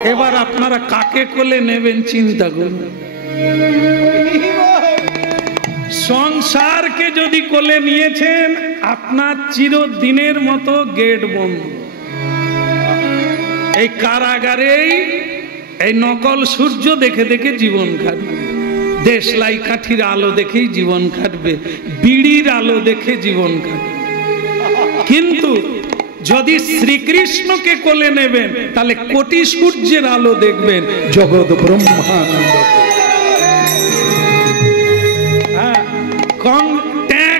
এবার আপনারা কাকে কোলে নেবেন চিন্তা করুন। সংসারকে যদি কোলে নিয়েছেন আপনার চিরদিনের মতো গেট বন্ধ। এই কারাগারেই এই নকল সূর্য দেখে দেখে জীবন কাটবে, দেশলাই কাঠির আলো দেখেই জীবন কাটবে, বিড়ির আলো দেখে জীবন কাটবে। কিন্তু যদি শ্রীকৃষ্ণকে কোলে নেবেন তাহলে কোটি সূর্যের আলো দেখবেন, জগৎ ব্রহ্মানন্দ।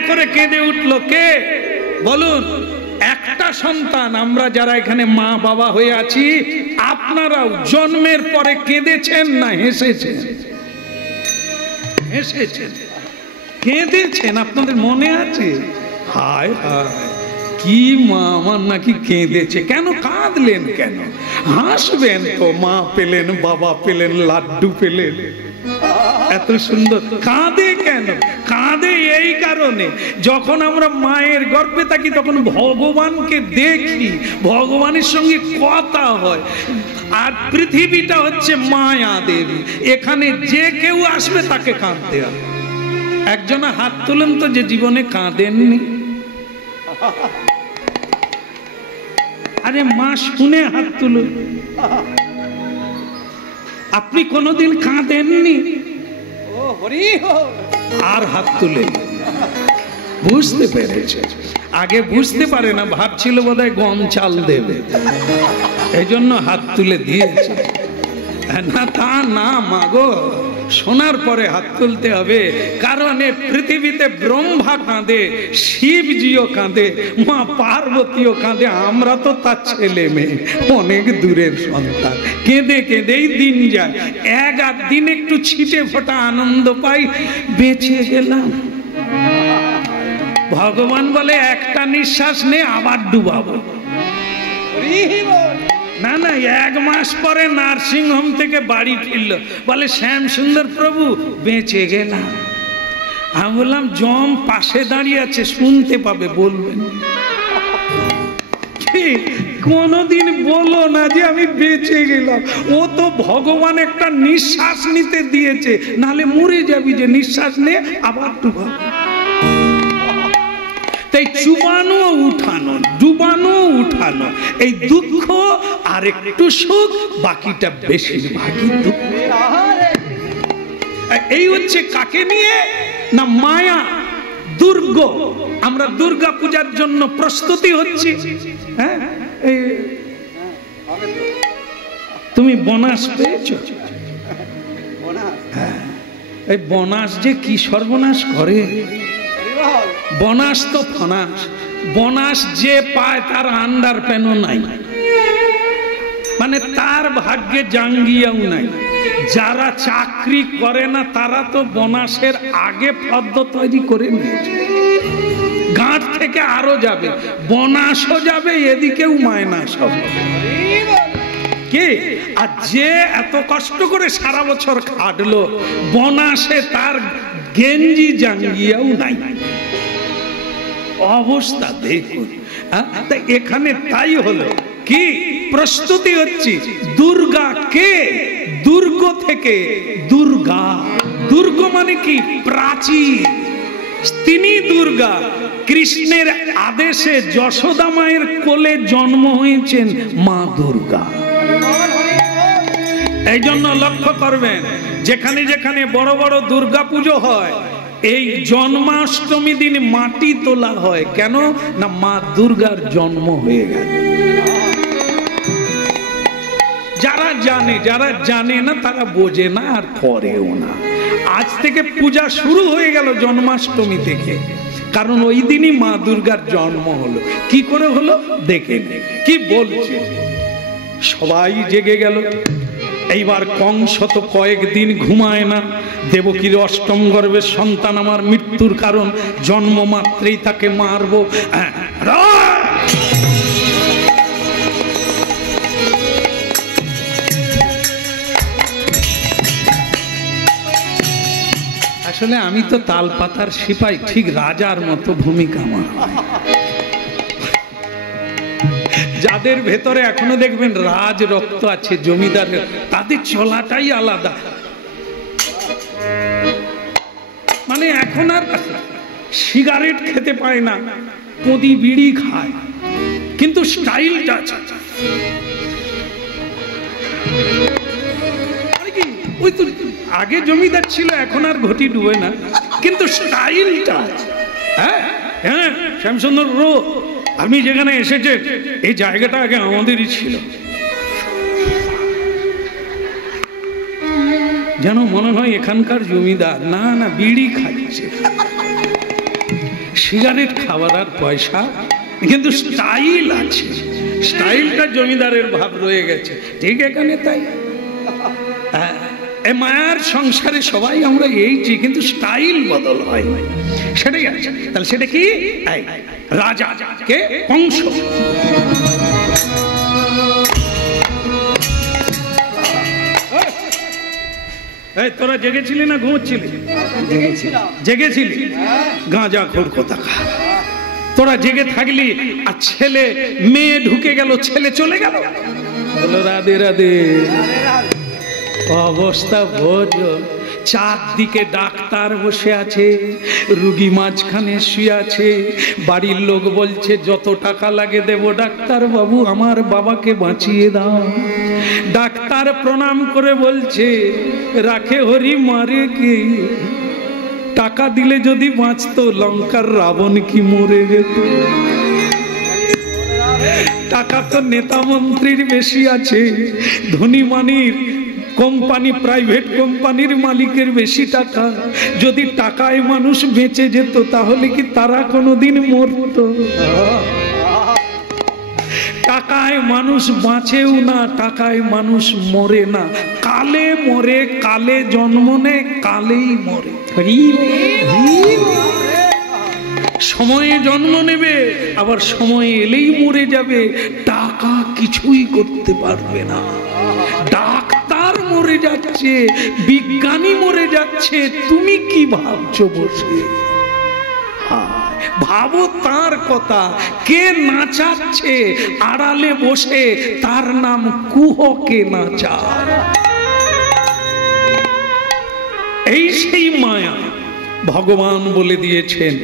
করে কেঁদে উঠলো কে বলুন? একটা সন্তান। আমরা যারা এখানে মা বাবা হয়ে আছি, আপনারাও জন্মের পরে কেঁদেছেন না হেসেছেন? হেসেছেন, কেঁদেছেন, আপনাদের মনে আছে? হায় হায়, কি মা আমার নাকি কেঁদেছে। কেন কাঁদলেন? কেন হাসবেন তো? মা পেলেন, বাবা পেলেন, লাড্ডু পেলেন, এত সুন্দর। কাঁদে কেন? কাঁদে এই কারণে, যখন আমরা মায়ের গর্ভে থাকি তখন ভগবানকে দেখি, ভগবানের সঙ্গে কথা হয়। আর পৃথিবীটা হচ্ছে মায়া দেবী, এখানে যে কেউ আসবে তাকে কাঁদতে হবে। একজনা হাত তুলেন তো যে জীবনে কাঁদেননি। আরে মা শুনে হাত তুলুন। আপনি কোনোদিন কাঁদেননি? আর হাত তুলে বুঝতে পেরেছে। আগে বুঝতে পারে না, ভাবছিল বোধহয় গম চাল দেবে, এই জন্য হাত তুলে দিয়েছে। না তা না মাগো, শোনার পরে হাত তুলতে হবে। কারণ এ পৃথিবীতে ব্রহ্মা কাঁদে, শিবজিও কাঁদে, মা পার্বতীও কাঁদে। আমরা তো তার ছেলে মেয়ে, অনেক দূরের সন্তান। কেঁদে কেঁদেই দিন যায়। এক আধ দিন একটু ছিটে ফোটা আনন্দ পাই, বেঁচে গেলাম। ভগবান বলে একটা নিঃশ্বাস নে, আবার ডুবাবো। না না, এক মাস পরে নার্সিং হোম থেকে বাড়ি ফিরল, বলে শ্যাম সুন্দর প্রভু বেঁচে গেলাম। আমি বললাম জম পাশে দাঁড়িয়ে আছে, শুনতে পাবে, বলবেন কোনদিন বলো না যে আমি বেঁচে গেলাম। ও তো ভগবান একটা নিঃশ্বাস নিতে দিয়েছে, নাহলে মরে যাবি। যে নিঃশ্বাস নে, আবার ডুবাবো। তাই চুবানো উঠানো, ডুবানো উঠানো, এই দুঃখ আর একটু সুখ, বাকিটা বেশিরভাগই দুঃখ। এই হচ্ছে কাকে নিয়ে? না মায়া, দুর্গ। আমরা দুর্গা পূজার জন্য প্রস্তুতি হচ্ছি। হ্যাঁ, তুমি বোনাস পেয়েছ? হ্যাঁ, এই বোনাস যে কি সর্বনাশ করে। বোনাস তো ফনাস। বোনাস যে পায় তার আন্ডার প্যানও নাই, মানে তার ভাগ্যে জাঙ্গিয়াও নাই। যারা চাকরি করে না তারা তো বোনাসের আগে পদ্ম তৈরি করে নিয়েছে। গাঁট থেকে আরো যাবে, বোনাসও যাবে, এদিকেও মাইনাস হবে। কি? আর যে এত কষ্ট করে সারা বছর খাটলো, বোনাসে তার গেঞ্জি জাঙ্গিয়াও নাই। অবস্থা দেখুন। এখানে তাই হলো কি, প্রস্তুতি হচ্ছে। দুর্গা কে? দুর্গ থেকে দুর্গা। দুর্গ মানে কি? প্রাচীর। তিনি দুর্গা। কৃষ্ণের আদেশে যশোদা মায়ের কোলে জন্ম হয়েছেন মা দুর্গা। এই জন্য লক্ষ্য করবেন, যেখানে যেখানে বড় বড় দুর্গা পুজো হয়, এই জন্মাষ্টমী দিন মাটি তোলা হয়। কেন? না মা দুর্গার জন্ম হয়ে গেল। যারা জানে, যারা জানে না তারা বোঝে না আর করেও না। আজ থেকে পূজা শুরু হয়ে গেল জন্মাষ্টমী থেকে, কারণ ওই দিনই মা দুর্গার জন্ম হলো। কি করে হলো দেখে কি বলছে। সবাই জেগে গেল। এইবার কংস তো কয়েকদিন ঘুমায় না। দেবকীর অষ্টম গর্ভের সন্তান আমার মৃত্যুর কারণ, জন্ম মাত্রেই তাকে মারবো। আসলে আমি তো তালপাতার সিপাই, ঠিক রাজার মতো ভূমিকা আমার। যা যাদের ভেতরে এখনো দেখবেন রাজ রক্ত আছে, জমিদারের, তাদের চলাটাই আলাদা। মানে এখন আর সিগারেট খেতে পায় না, পদি বিড়ি খায়, কিন্তু স্টাইলটা আছে। ওই তো আগে জমিদার ছিল, এখন আর ঘটি ডুবে না, কিন্তু স্টাইলটা। হ্যাঁ হ্যাঁ, শ্যামসুন্দর রো আমি যেখানে এসেছে এই জায়গাটা আগে আমাদেরই ছিল, যেন মনে হয় এখানকার জমিদার। না না, বিড়ি খাচ্ছে, সিগারেট খাওয়ার আর পয়সা, কিন্তু স্টাইল আছে, স্টাইলটা জমিদারের ভাব রয়ে গেছে। ঠিক এখানে তাই মায়ার সংসারে সবাই আমরা এইছি, কিন্তু স্টাইল বদল হয়, সেটাই আছে। তাহলে সেটা কি? রাজা কে? কংস। তোরা জেগেছিলি না ঘুমোচ্ছিলি? জেগেছিলি। গাঁজা খোর কোথাকা, তোরা জেগে থাকলি আর ছেলে মেয়ে ঢুকে গেল, ছেলে চলে গেল, বলো রাধে রাধে। অবস্থা বোঝ, চারদিকে ডাক্তার বসে আছে, রুগী মাঝখানে শুয়ে আছে, বাড়ির লোক বলছে যত টাকা লাগে দেব ডাক্তার বাবু, আমার বাবাকে বাঁচিয়ে দাও। ডাক্তার প্রণাম করে বলছে রাখে হরি মারে কে, টাকা দিলে যদি বাঁচতো লঙ্কার রাবণ কি মরে যেত। টাকা তো নেতা মন্ত্রীর বেশি আছে, ধনী মানির কোম্পানি, প্রাইভেট কোম্পানির মালিকের বেশি টাকা। যদি টাকায় মানুষ বেঁচে যেত তাহলে কি তারা কোনোদিন মরত? টাকায় মানুষ বাঁচেও না, টাকায় মানুষ মরে না, কালে মরে, কালে জন্ম নেয়, কালেই মরে। সময়ে জন্ম নেবে, আবার সময় এলেই মরে যাবে। টাকা কিছুই করতে পারবে না। ডাক্তার মরে যাচ্ছে, বিজ্ঞানী মরে যাচ্ছে, তুমি কি ভাবছো বসে? ভাবো তার কথা। কে নাচাচ্ছে আড়ালে বসে, তার নাম কুহকে নাচা। এই সেই মায়া ভগবান বলে দিয়েছেন,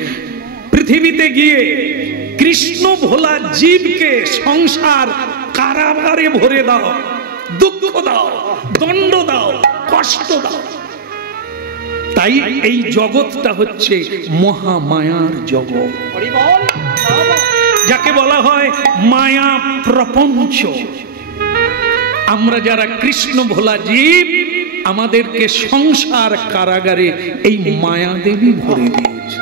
পৃথিবীতে গিয়ে কৃষ্ণ ভোলা জীবকে সংসার কারাগারে ভরে দাও, দুঃখ দাও, দণ্ড দাও, কষ্ট দাও। তাই এই জগৎটা হচ্ছে মহামায়ার জগৎ, যাকে বলা হয় মায়া প্রপঞ্চ। আমরা যারা কৃষ্ণ ভোলা জীব, আমাদেরকে সংসার কারাগারে এই মায়া দেবী ভরে দিয়েছে।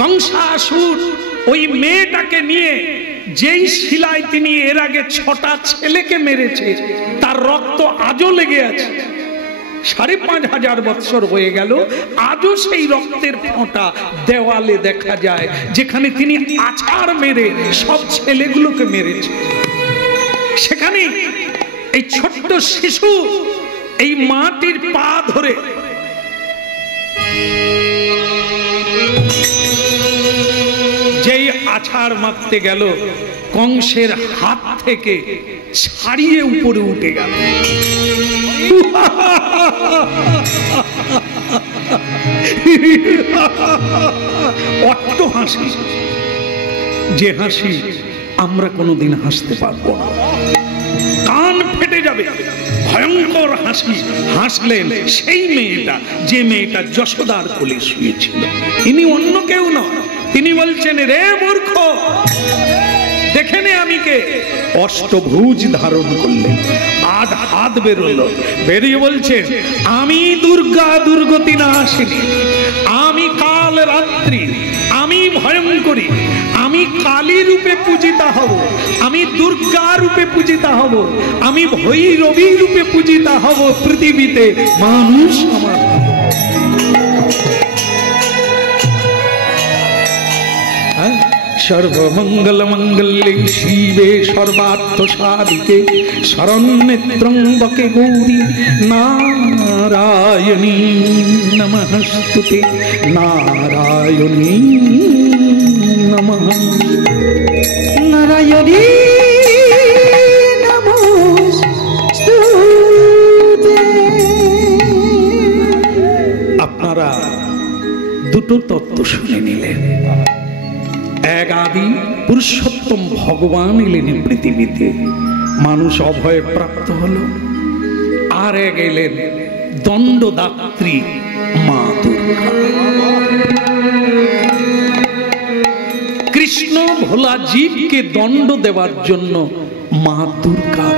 কংসাসুর ওই মেয়েটাকে নিয়ে যেই শিলায় তিনি এর আগে 6টা ছেলেকে মেরেছে, তার রক্ত আজও লেগে আছে। 5500 বৎসর হয়ে গেল, আজও সেই রক্তের ফোঁটা দেওয়ালে দেখা যায়, যেখানে তিনি আছাড় মেরে সব ছেলেগুলোকে মেরেছে। সেখানে এই ছোট্ট শিশু এই মাটির পা ধরে যেই আছাড় মারতে গেল, কংসের হাত থেকে ছাড়িয়ে উপরে উঠে গেল। অট্ট হাসি, যে হাসি আমরা কোনোদিন হাসতে পারবো না, কান ফেটে যাবে। ভয়ঙ্কর হাসি হাসলেন সেই মেয়েটা, যে মেয়েটা যশোদার কোলে শুয়েছিল। ইনি অন্য কেউ নয়, তিনি বলছেন রে মূর্খ, দেখে নে আমি কে। অষ্টভুজ ধারণ করলেন, আধ হাত বেরোলো, বেরিয়ে বলছেন আমি দুর্গা দুর্গতি নাশিনী, আমি কাল রাত্রি, আমি ভয়ঙ্করী, আমি কালী রূপে পূজিতা হব, আমি দুর্গা রূপে পূজিতা হব, আমি ভৈরবী রূপে পূজিতা হব পৃথিবীতে। মানুষ আমার সর্বমঙ্গল মঙ্গলে শিবে সর্বার্থ সাধিকে শরণ্যে ত্র্যম্বকে গৌরী নমঃ নারায়ণী নমস্তুতে। আপনারা দুটো তত্ত্ব শুনে নিলেন। এক আদি পুরুষোত্তম ভগবান এলেন পৃথিবীতে, মানুষ অভয় প্রাপ্ত হলো। আর এক এলেন দণ্ডদাত্রী মা দুর্গা। কৃষ্ণ ভোলা জীবকে দণ্ড দেওয়ার জন্য মা দুর্গা।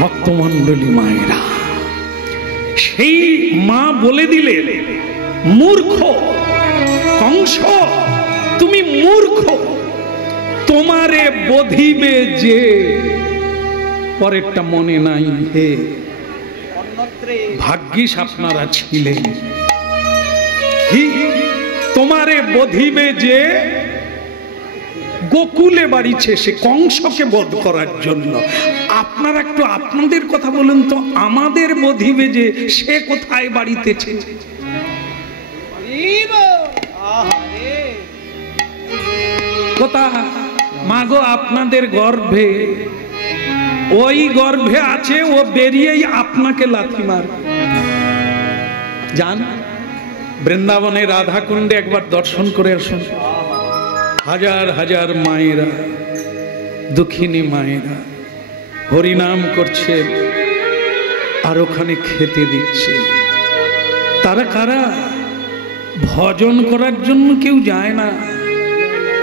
ভক্তমণ্ডলী মায়েরা, সেই মা বলে দিলেন, মূর্খ কংস, তুমি মূর্খ, তোমারে বধিবে যে। পরেরটা মনে নাই। হে ভাগ্যিস আপনারা ছিলেন। তোমারে বধিবে যে, গোকুলে বাড়িছে সে কংসকে বধ করার জন্য। আপনারা একটু আপনাদের কথা বলুন তো, আমাদের বধিবে যে সে কোথায় বাড়িতেছে? কোথায়? মাগো আপনাদের গর্ভে, ওই গর্ভে আছে, ও বেরিয়েই আপনাকে লাথি মার। জান, বৃন্দাবনে রাধা কুণ্ডে একবার দর্শন করে আসুন। হাজার হাজার মায়েরা, দুঃখিনী মায়েরা হরিনাম করছে, আর ওখানে খেতে দিচ্ছে। তারা কারা? ভজন করার জন্য কেউ যায় না,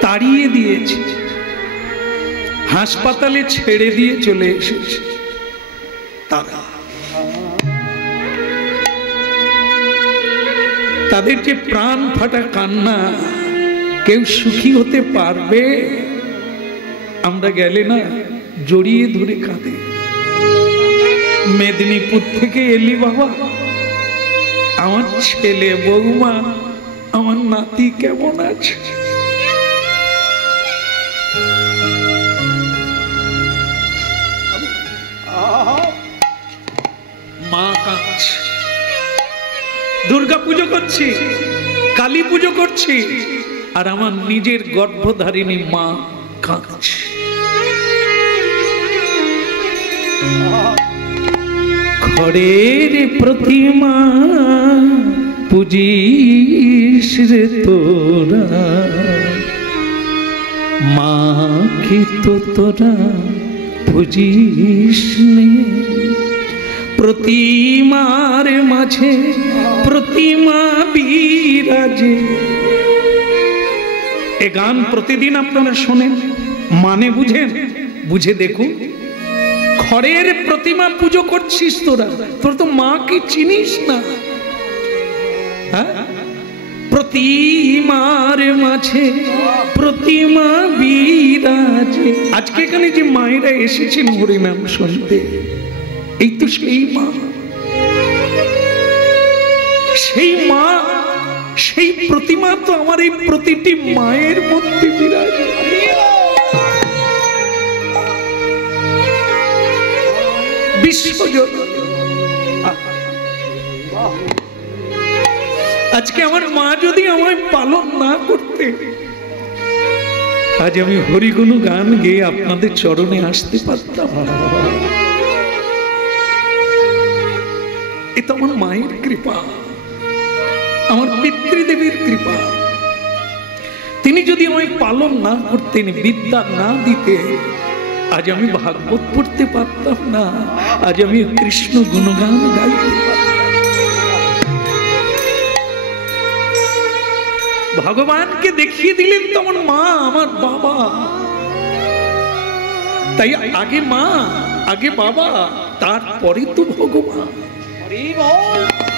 তাড়িয়ে দিয়েছে, হাসপাতালে ছেড়ে দিয়ে চলে এসেছে। তারা, তাদের যে প্রাণ ফাটা কান্না, কেউ সুখী হতে পারবে? আমরা গেলে না জড়িয়ে ধরে কাঁদে। মেদিনীপুর থেকে এলি বাবা, আমার ছেলে, বৌমা, আমার নাতি কেমন আছে? মা কাঁদছে। দুর্গা পুজো করছি, কালী পুজো করছি, আর আমার নিজের গর্ভধারিণী মা কাঁদছে। খড়ের প্রতিমা পুজিস রে তোরা, মাকে তো তোরা পুজিস নে। প্রতিমার মাঝে প্রতিমা বিরাজে। এ গান প্রতিদিন আপনারা শোনেন, মানে বুঝেন? বুঝে দেখুন। খড়ের প্রতিমা পুজো করছিস তোরা, তোর তো মাকে চিনিস না। হ্যাঁ, প্রতিমার মাঝে প্রতিমা বিরাজে। আজকে এখানে যে মায়েরা এসেছেন হরিনাম শুনতে, এই তো সেই মা। সেই মা, সেই প্রতিমা তো আমার এই প্রতিটি মায়ের মধ্যে বিরাজে। বিশ্বজনীন। আজকে আমার মা যদি আমায় পালন না করতে, আজ আমি হরিগুণ গান গেয়ে আপনাদের চরণে আসতে পারতাম। এটা আমার মায়ের কৃপা, আমার পিতৃদেবীর কৃপা। তিনি যদি আমায় পালন না করতেন, বিদ্যা না দিতে, আজ আমি ভাগবত পড়তে পারতাম না, আজ আমি কৃষ্ণ গুণগান গাইতে পারতাম। ভগবানকে দেখিয়ে দিলেন তো আমার মা, আমার বাবা। তাই আগে মা, আগে বাবা, তারপরে তো ভগবান।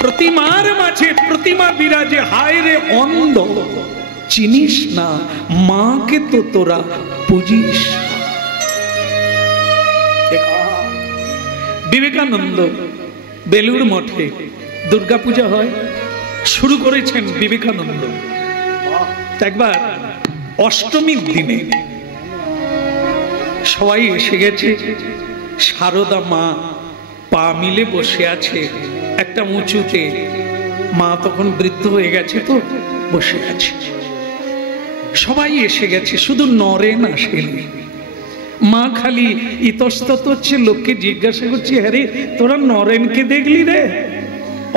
প্রতিমার মাঝে প্রতিমা বিরাজে। হায় রে অন্ধ, চিনিস না মাকে তো তোরা পুজিস। বিবেকানন্দ বেলুড় মঠে দুর্গাপূজা হয়, শুরু করেছেন বিবেকানন্দ। একবার অষ্টমীর দিনে সবাই এসে গেছে, সারদা মা পা মিলে বসে আছে একটা উঁচুতে, মা তখন বৃদ্ধ হয়ে গেছে, তো বসে আছে। সবাই এসে গেছে, শুধু নরেন আসেনি। মা খালি ইতস্তত হচ্ছে, লোককে জিজ্ঞাসা করছি, হ্যাঁ রে তোরা নরেনকে দেখলি রে?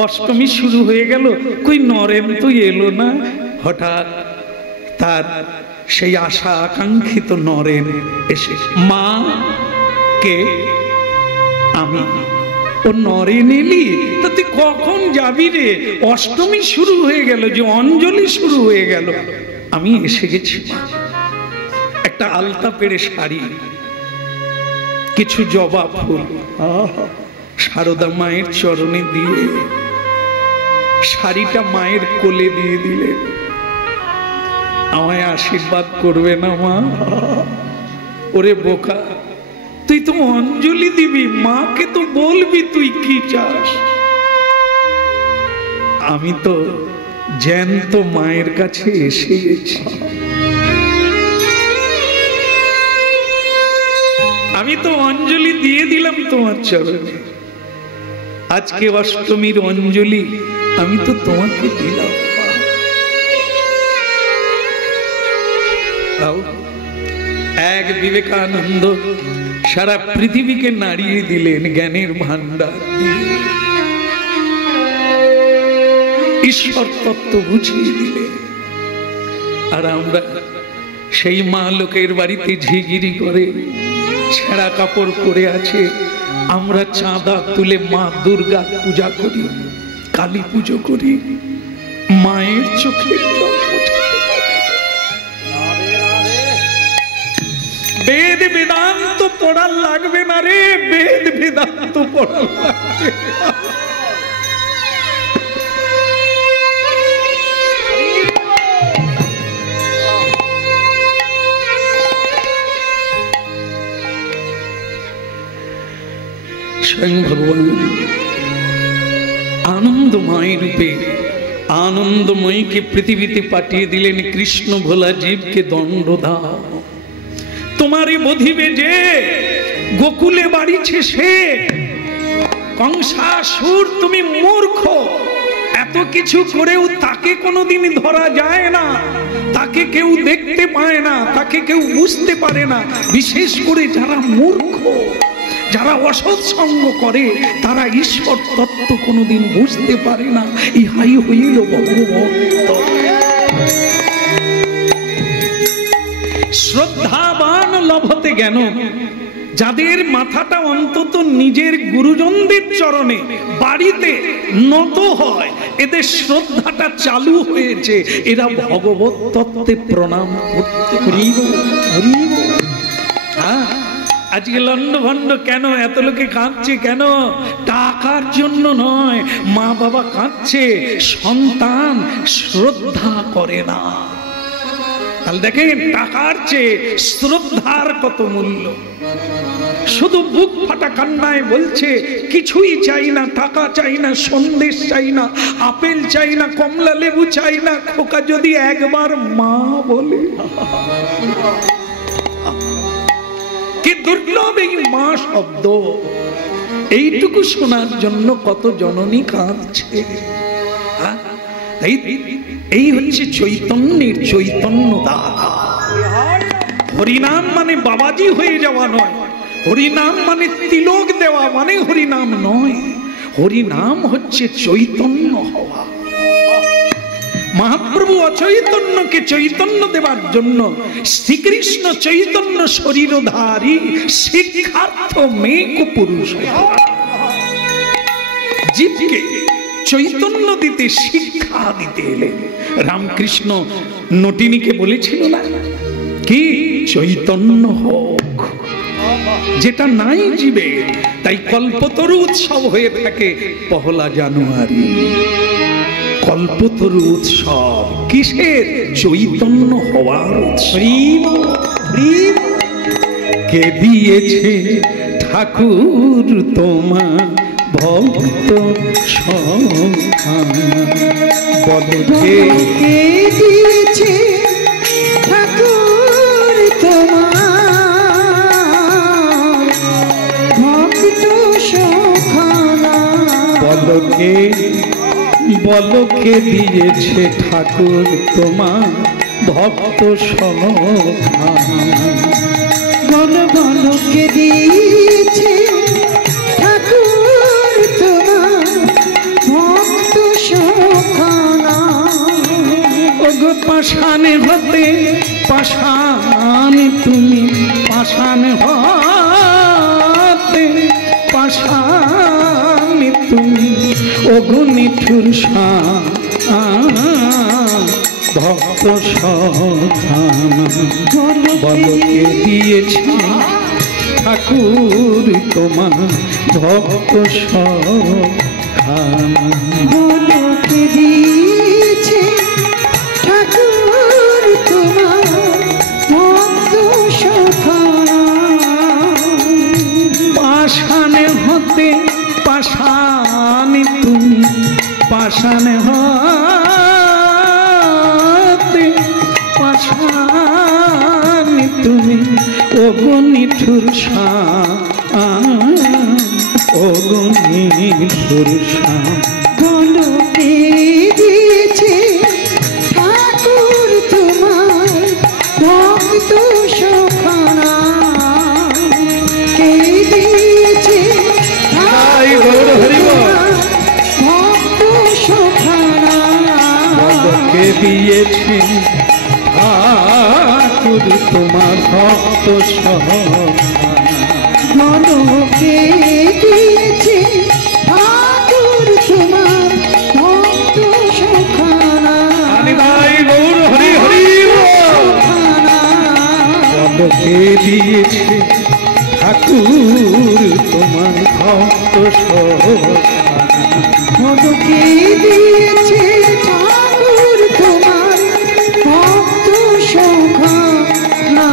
অষ্টমী শুরু হয়ে গেল, কই নরেন তো এলো না। হঠাৎ তার সেই আশা আকাঙ্ক্ষিত নরেন এসে, মা কে? আমি। ও নরেন এলি? তা তুই কখন যাবি রে? অষ্টমী শুরু হয়ে গেল, যে অঞ্জলি শুরু হয়ে গেল। আমি এসে গেছি। একটা আলতা পেড়ে শাড়ি, কিছু জবা ফুল সারদা মায়ের চরণে দিয়ে শাড়িটা মায়ের কোলে দিয়ে দিলেন। আমায় আশীর্বাদ করবে না মা? ওরে বোকা, তুই তো অঞ্জলি দিবি, মাকে তো বলবি তুই কি চাস। আমি তো জ্যান্ত মায়ের কাছে এসে গেছি। আমি তো অঞ্জলি দিয়ে দিলাম তোমার চরণে। আজকে অষ্টমীর অঞ্জলি আমি তো তোমাকে দিলাম। এক বিবেকানন্দ সারা পৃথিবীকে নাড়িয়ে দিলেন জ্ঞানের ভান্ডার দিয়ে, ঈশ্বর তত্ত্ব বুঝিয়ে দিলেন। আর আমরা সেই মা লোকের বাড়িতে ঝিগিরি করে ছেঁড়া কাপড় পরে আছে, আমরা চাঁদা তুলে মা দুর্গা পূজা করি, কালী পুজো করি, মায়ের চোখের জল মোছাতে পারি। বেদ বেদান্ত পড়ার লাগবে না রে, বেদ বেদান্ত পড়ার লাগবে। স্বয়ং ভগবান আনন্দময় রূপে আনন্দময়ীকে পৃথিবীতে পাঠিয়ে দিলেন। কৃষ্ণ ভোলা জীবকে দণ্ড দাও, তোমারই বধিবে যে গোকুলে বাড়িছে সে। কংসাসুর তুমি মূর্খ, এত কিছু করেও তাকে কোনোদিন ধরা যায় না, তাকে কেউ দেখতে পায় না, তাকে কেউ বুঝতে পারে না। বিশেষ করে যারা মূর্খ, যারা অসৎসঙ্গ করে, তারা ঈশ্বর তত্ত্ব কোনোদিন বুঝতে পারে না। ইহাই হইল ভগবত। শ্রদ্ধাবান লভতে জ্ঞান, যাদের মাথাটা অন্তত নিজের গুরুজনদের চরণে বাড়িতে নত হয়, এদের শ্রদ্ধাটা চালু হয়েছে, এরা ভগবত তত্ত্বে প্রণাম করতে পারিব। হ্যাঁ, আজকে লন্ড ভন্ড কেন? এত লোকে কাঁদছে কেন? টাকার জন্য নয়, মা বাবা কাঁদছে, সন্তান শ্রদ্ধা করে না। তাহলে দেখেন, টাকার চেয়ে শ্রদ্ধার কত মূল্য। শুধু বুক ফাটা কান্নায় বলছে, কিছুই চাই না, টাকা চাই না, সন্দেশ চাই না, আপেল চাই না, কমলা লেবু চাই না, খোকা যদি একবার মা বলে। কি দুর্লভ এই মা শব্দ! এইটুকু শোনার জন্য কত জননী কাঁদছে। এই হচ্ছে চৈতন্যের চৈতন্য দাদা। হরিনাম মানে বাবাজি হয়ে যাওয়া নয়, হরিনাম মানে তিলক দেওয়া মানে হরিনাম নয়। হরিনাম হচ্ছে চৈতন্য হওয়া। মহাপ্রভু অচৈতন্যকে চৈতন্য দেবার জন্য শ্রীকৃষ্ণ চৈতন্য শরীরধারী শিক্ষার্থ মেঘ পুরুষ জীবকে চৈতন্য দিতে, শিক্ষা দিতে এলেন। রামকৃষ্ণ নটিনীকে বলেছিল না কি, চৈতন্য হোক, যেটা নাই জীবে। তাই কল্পতরু উৎসব হয়ে থাকে পহলা জানুয়ারি। কল্পতরু উৎসব কিসের? চৈতন্য হওয়ার উৎসব। কে দিয়েছে ঠাকুর তোমার ভক্ত সংখ্যা? বলো কে দিয়েছে ঠাকুর তোমার ভক্ত সংখ্যা? বলো কে বলো কে দিয়েছে ঠাকুর তোমার ভক্ত সখানা? বলো বলো কে দিয়েছে ঠাকুর তোমার ভক্ত সখানা? ওগো পাষাণে হতে পাষাণ তুমি, পাষাণে হতে পাষাণ তুমি, ওগো নিঠুর ভক্ত সখানা। বলো কে দিয়েছে ঠাকুর তোমার ভক্ত সখানা? বলো কে দিয়েছে ঠাকুর তোমার ভক্ত সখানা? পাষাণে হতে পাষাণ তুমি, পাষাণে হতে পাষাণ তুমি, ওগো নিঠুর ওগো নিঠুর। বলো কে দিয়েছে ঠাকুর তোমার ভক্ত সখানা? কে দিয়েছে ভক্ত সখানা? কে দিয়েছে ঠাকুর তোমার ভক্ত সখানা? বলো কে দিয়েছে ঠাকুর তোমার ভক্ত সখানা? বলো কে দিয়েছে ঠাকুর তোমার ভক্ত সখানা? বলো কে দিয়েছে ঠাকুর তোমার ভক্ত সখানা?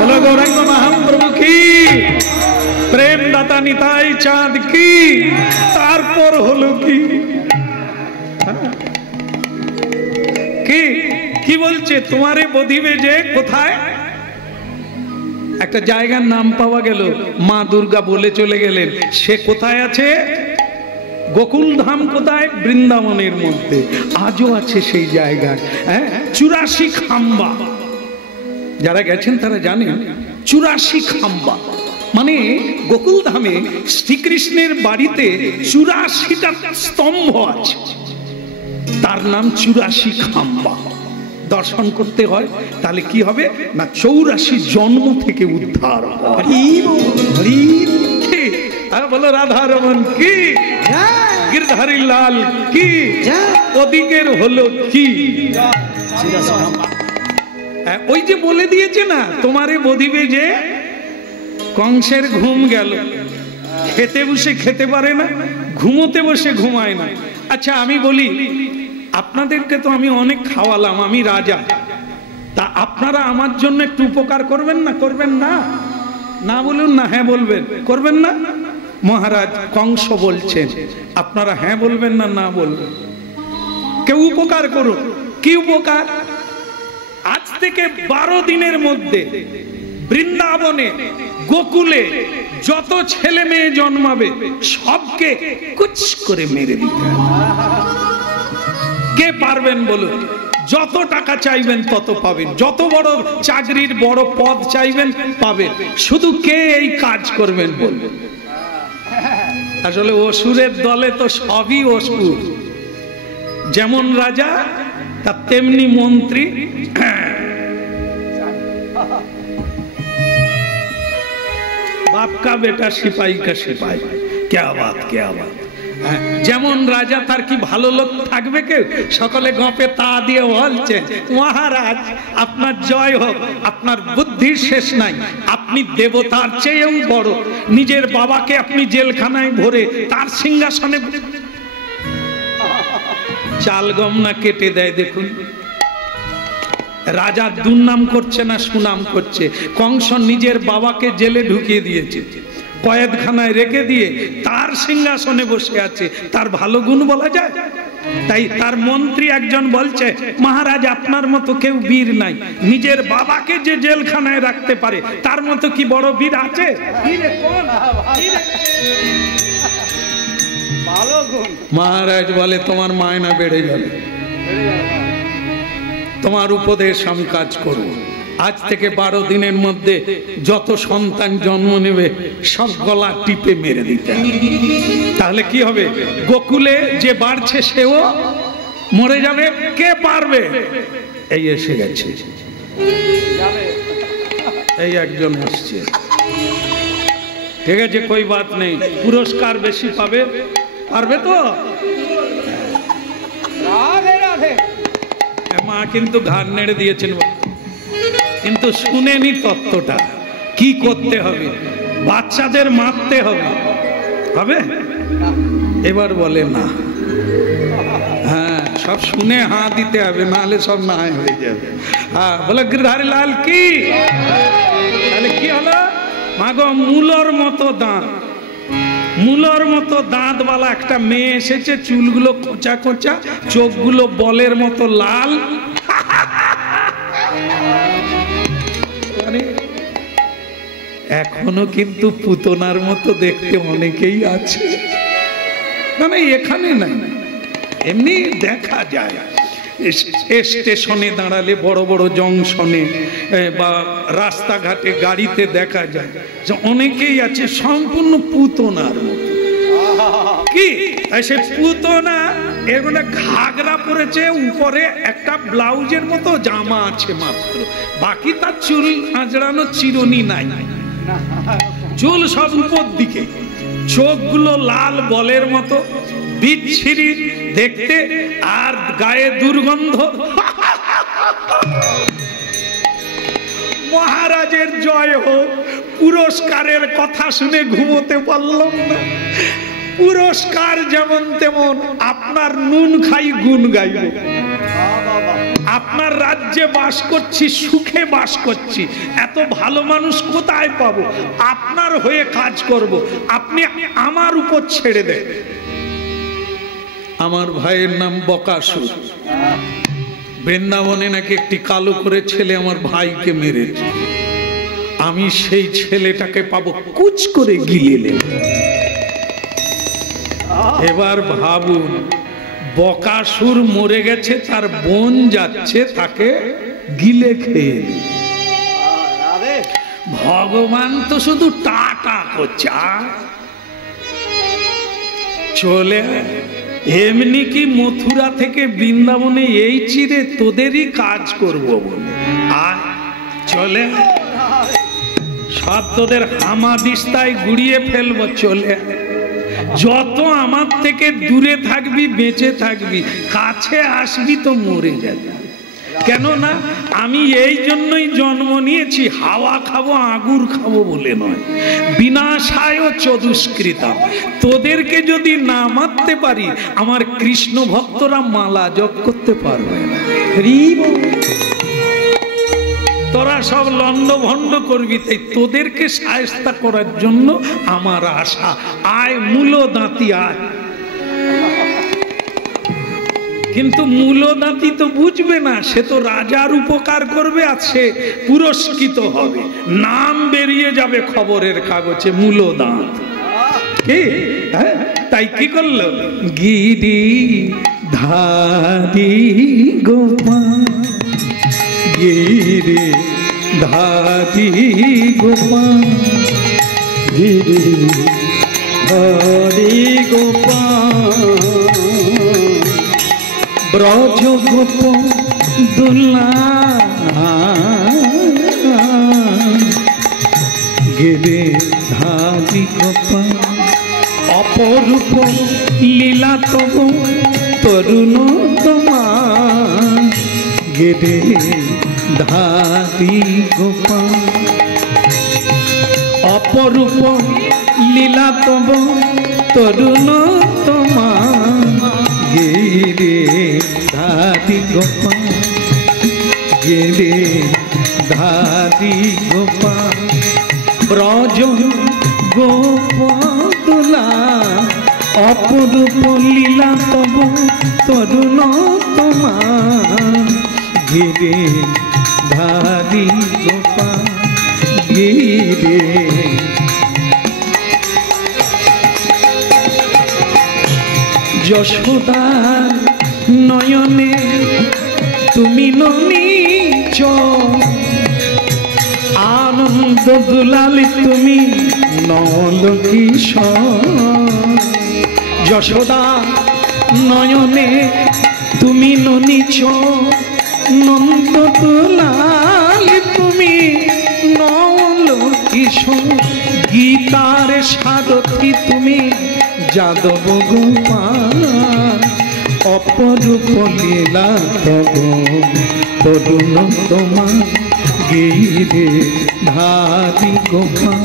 বলো গৌরাঙ্গ মহাপ্রভু কি, প্রেম দাতা নিতাই চাঁদ কি। তারপর হলো কি, কি কি বলছে? তোমারে বধিবে যে কোথায়? একটা জায়গার নাম পাওয়া গেল, মা দুর্গা বলে চলে গেলেন। সে কোথায় আছে? গোকুল ধাম কোথায়? বৃন্দাবনের মধ্যে। আজও আছে সেই জায়গায়। 84 খাম্বা, যারা গেছেন তারা জানেন 84 খাম্বা মানে গোকুল ধামে শ্রীকৃষ্ণের বাড়িতে 84টা স্তম্ভ আছে, তার নাম 84 খাম্বা। দর্শন করতে হয়, তাহলে কি হবে না 84 জন্ম থেকে উদ্ধার। বলো রাধা রমন কি, গিরধারী লাল কি, ওদিকের হলো কি। ওই যে বলে দিয়েছে না, তোমারে বধিবে যে। কংসের ঘুম গেল, খেতে বসে খেতে পারে না, ঘুমোতে বসে ঘুমায় না। আচ্ছা আমি বলি, আপনাদেরকে তো আমি অনেক খাওয়ালাম, আমি রাজা, তা আপনারা আমার জন্য একটু উপকার করবেন না? করবেন না? না বলুন না, হ্যাঁ বলবেন। করবেন না? মহারাজ কংস বলছেন, আপনারা হ্যাঁ বলবেন না না বলবেন? কেউ উপকার করুন। কি উপকার? আজ থেকে 12 দিনের মধ্যে বৃন্দাবনে গোকুলে যত ছেলে মেয়ে জন্মাবে সবকে কুচ করে মেরে দিতে হবে। কে পারবেন বলুন? যত টাকা চাইবেন তত পাবেন, যত বড় চাকরির বড় পদ চাইবেন পাবেন, শুধু কে এই কাজ করবেন বলবেন? আসলে অসুরের দলে তো সবই অসুর, যেমন রাজা তার তেমনি মন্ত্রী। बाप का बेटा सिपाही का सिपाही। क्या बात, क्या बात। যেমন রাজা তার কি ভালো লোক থাকবে কেউ? সকলে গপে তা দিয়ে বলছে, মহারাজ আপনার জয় হোক, আপনার বুদ্ধির শেষ নাই, আপনি দেবতার চেয়েও বড়। নিজের বাবাকে আপনি জেলখানায় ভরে তার সিংহাসনে চাল গম না কেটে দেয়। দেখুন রাজার দুর্নাম করছে না সুনাম করছে। কংস নিজের বাবাকে জেলে ঢুকিয়ে দিয়েছে, কয়েদখানায় রেখে দিয়ে তার সিংহাসনে বসে আছে, তার ভালো গুণ বলা যায়? তাই তার মন্ত্রী একজন বলছে, মহারাজ আপনার মতো কেউ বীর নাই, নিজের বাবাকে যে জেলখানায় রাখতে পারে তার মতো কি বড় বীর আছে? মহারাজ বলে তোমার মায়না বেড়ে যাবে, তোমার উপদেশ আমি কাজ করব। আজ থেকে 12 দিনের মধ্যে যত সন্তান জন্ম নেবে সব গলা টিপে মেরে দিতে হবে। তাহলে কি হবে? গোকুলে যে বাড়ছে সেও মরে যাবে। কে পারবে? এই এসে গেছে, এই একজন আসছে। ঠিক আছে, কই বাত নেই, পুরস্কার বেশি পাবে। পারবে তো? মা কিন্তু ঘাড় নেড়ে দিয়েছেন, কিন্তু শুনেনি তত্ত্বটা। কি করতে হবে? বাচ্চাদের মারতে হবে, হবে? এবার বলে না। হ্যাঁ, সব শুনে হাঁ দিতে হবে, নাহলে সব না হয়ে যাবে। হ্যাঁ, বলে গিরধারী লাল কি? তাহলে কি হলো? মাগো, মূলর মতো দাঁত, মূলর মতো দাঁতওয়ালা একটা মেয়ে এসেছে, চুলগুলো খোঁচা খোঁচা, চোখগুলো বলের মতো লাল। এখনো কিন্তু পুতনার মতো দেখতে অনেকেই আছে। না, এখানে নাই, এমনি দেখা যায়। স্টেশনে দাঁড়ালে, বড় বড় জংশনে বা রাস্তাঘাটে গাড়িতে দেখা যায় যে অনেকেই আছে সম্পূর্ণ পুতনার মতো। কি সে পুতনা? এগুলো ঘাগরা পরেছে, উপরে একটা ব্লাউজের মতো জামা আছে মাত্র, বাকি তার চুল আঁচড়ানো চিরুনি নাই, চুল সব উপর দিকে, চোখগুলো লাল বলের মতো, বিচ্ছিরি দেখতে, আর গায়ে দুর্গন্ধ। মহারাজের জয় হোক। পুরস্কারের কথা শুনে ঘুমোতে পারলাম না। পুরস্কার যেমন তেমন, আপনার নুন খাই গুণ গাইব। আপনার রাজ্যে বাস করছি, সুখে বাস করছি, এত ভালো মানুষ কোথায় পাবো? আপনার হয়ে কাজ করব, আপনি আমার উপর ছেড়ে দেন। আমার ভাইয়ের নাম বকাসুর। বৃন্দাবনে নাকি একটি কালো করে ছেলে আমার ভাইকে মেরেছে। আমি সেই ছেলেটাকে পাবো, কুচ করে গিলে নেব। এবার ভাবুন, বকাসুর মরে গেছে, তার বোন যাচ্ছে তাকে গিলে খেয়ে। ভগবান তো শুধু টাটা করছে, চলে। এমনি কি মথুরা থেকে বৃন্দাবনে এই চিরে তোদেরই কাজ করব বলে আর চলে, সব তোদের হামাদিস্তায় গুড়িয়ে ফেলবো। চলে, যত আমার থেকে দূরে থাকবি বেঁচে থাকবি, কাছে আসবি তো মরে যাবি। কেননা আমি এই জন্যই জন্ম নিয়েছি, হাওয়া খাবো আগুর খাবো বলে নয়। বিনাশায় চতুষ্কৃতা, তোদেরকে যদি না মারতে পারি, আমার কৃষ্ণ ভক্তরা মালা জপ করতে পারবে না। তোরা সব লন্ড ভন্ড করবি, তাই তোদেরকে সায়স্তা করার জন্য আমার আশা। আয় মূল দাঁতি আয়। কিন্তু মূলদাতি তো বুঝবে না, সে তো রাজার উপকার করবে, আর সে পুরস্কৃত হবে, নাম বেরিয়ে যাবে খবরের কাগজে মূলদাঁত। কি তাই কি করলো? গিরি ধারি গোপাল, গিরি ধারি গোপাল, গিরি ধারি গোপাল, ব্রজ গোপ দুলা, গিরি ধারি গোপাল, অপরূপ লীলা তব তরুণ তোমার, গিরি ধারি গোপাল, অপরূপ লীলা তব তরুণ তোমার, গিরি ধারি গোপাল, গিরি ধারি গোপাল, ব্রজ গোপদুলা, অপরূপ লীলা তব তরুণ তোমার, গিরি ধারি গোপাল, গিরি যশোদা নয়নে তুমি ননীচ, আনন্দ দুলালি তুমি নল কিশোর। যশোদা নয়নে তুমি ননীচ, নন্দ দুলালি তুমি নল কিশোর। গীতার সারথি তুমি যাদব গোপাল, অপরূপ লীলা তব তরুণ তোমার গিরে ধারি গোপাল।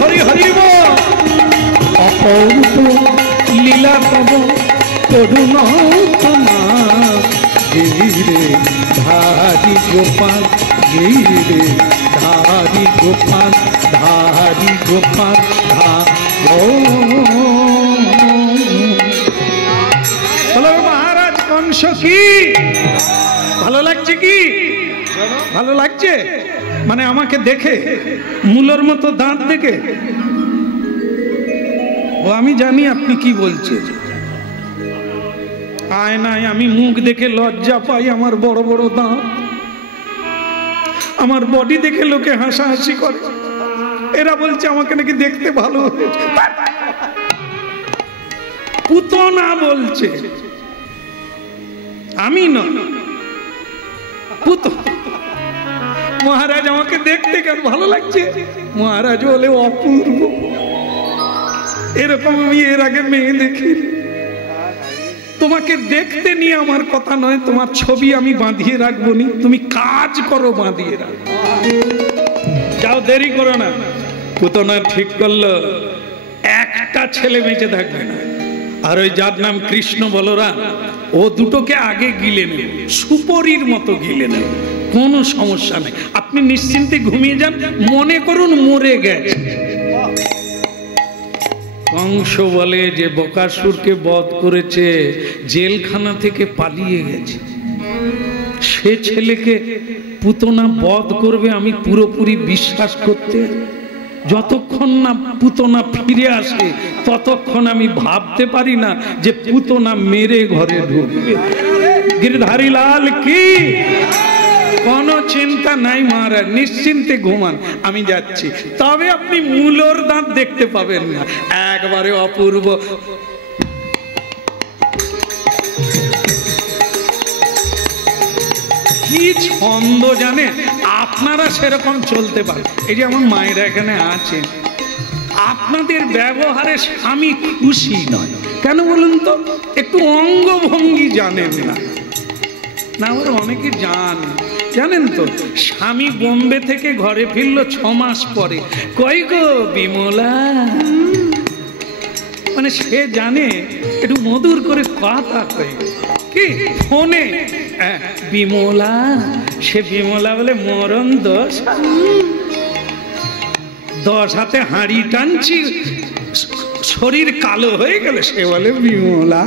হরি হরি অপরূপ লীলা তব তরুণ তোমার গিরে ধারি গোপাল, গিরে ধারি গোপাল, ধারি গোপাল বলো মহারাজ কংস কি ভালো লাগছে? কি ভালো লাগছে? মানে আমাকে দেখে, মূলর মতো দাঁত দেখে? ও আমি জানি আপনি কি বলছেন। আয়নায় আমি মুখ দেখে লজ্জা পাই, আমার বড় বড় দাঁত, আমার বডি দেখে লোকে হাসাহাসি করে। এরা বলছে আমাকে নাকি দেখতে ভালো হয়েছে। পুতনা বলছে, আমি না পুতনা। মহারাজ আমাকে দেখতে কেন ভালো লাগছে? মহারাজ বলে অপূর্ব, এরকম আমি এর আগে মেয়ে দেখি। তোমাকে দেখতে নিয়ে আমার কথা নয়, তোমার ছবি আমি বাঁধিয়ে রাখবো নি, তুমি কাজ করো বাঁধিয়ে রাখো। যাও দেরি করো না। পুতনা ঠিক করলো একটা ছেলে বেঁচে থাকবে না, আর ওই যার নাম কৃষ্ণ বলরাম, ও দুটোকে আগে গিলে নেবে, সুপরির মতো গিলে নেবে, কোনো সমস্যা নেই। আপনি নিশ্চিন্তে ঘুমিয়ে যান, মনে করুন মরে গেছে। কংস বলে যে বকাসুরকে বধ করেছে, জেলখানা থেকে পালিয়ে গেছে, সে ছেলেকে পুতনা বধ করবে আমি পুরোপুরি বিশ্বাস করতে। যতক্ষণ না পুতনা ফিরে আসে ততক্ষণ আমি ভাবতে পারি না যে পুতনা মেরে ঘরে ঢুকবে। গিরধারী লাল কি, কোনো চিন্তা নাই মহারাজ, নিশ্চিন্তে ঘুমান, আমি যাচ্ছি। তবে আপনি মূলর দাঁত দেখতে পাবেন না, একবারে অপূর্ব। কি ছন্দ জানে, আপনারা সেরকম চলতে পারেন। এই যে আমার মায়েরা এখানে আছেন, আপনাদের ব্যবহারে স্বামী খুশি নয় কেন বলুন তো? একটু অঙ্গভঙ্গি জানেন না। না ওরা অনেকে জানেন তো, স্বামী বোম্বে থেকে ঘরে ফিরলো 6 মাস পরে, কই গো বিমলা, মানে সে জানে একটু মধুর করে কথা কয় কি ফোনে, বিমলা, সে বিমলা বলে মরণ 10 হাতে হাঁড়ি টানছি, শরীর কালো হয়ে গেলে সে বলে বিমলা।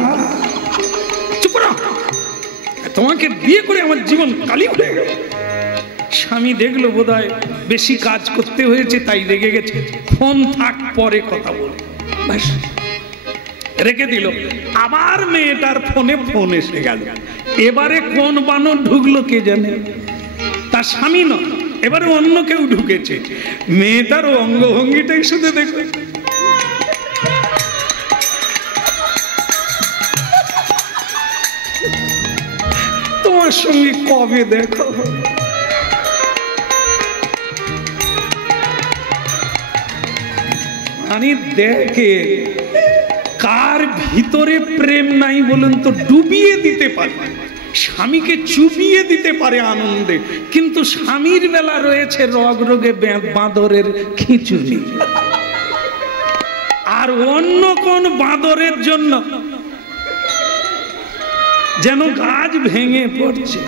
চুপ করো, তোমাকে বিয়ে করে আমার জীবন কালি হয়ে গেল। স্বামী দেখলো বোধহয় বেশি কাজ করতে হয়েছে, তাই রেগে গেছে, ফোন থাক পরে কথা বল, রেখে দিল। আবার মেয়েটার ফোনে ফোন এসে গেল, এবারে কোন বানর ঢুকলো কে জানে, তার স্বামী নয়, এবারে অন্য কেউ ঢুকেছে। মেয়েটার অঙ্গভঙ্গিটাই শুধু দেখো, তোমার সঙ্গে কবে দেখো। আমি দেখে কার ভিতরে প্রেম নাই বলুন তো, ডুবিয়ে দিতে পারে, স্বামীকে চুবিয়ে দিতে পারে আনন্দে, কিন্তু স্বামীর বেলা রয়েছে রগ রোগে বাঁদরের খিঁচুনি। আর অন্য কোন বাঁদরের জন্য যেন গাছ ভেঙে পড়ছে।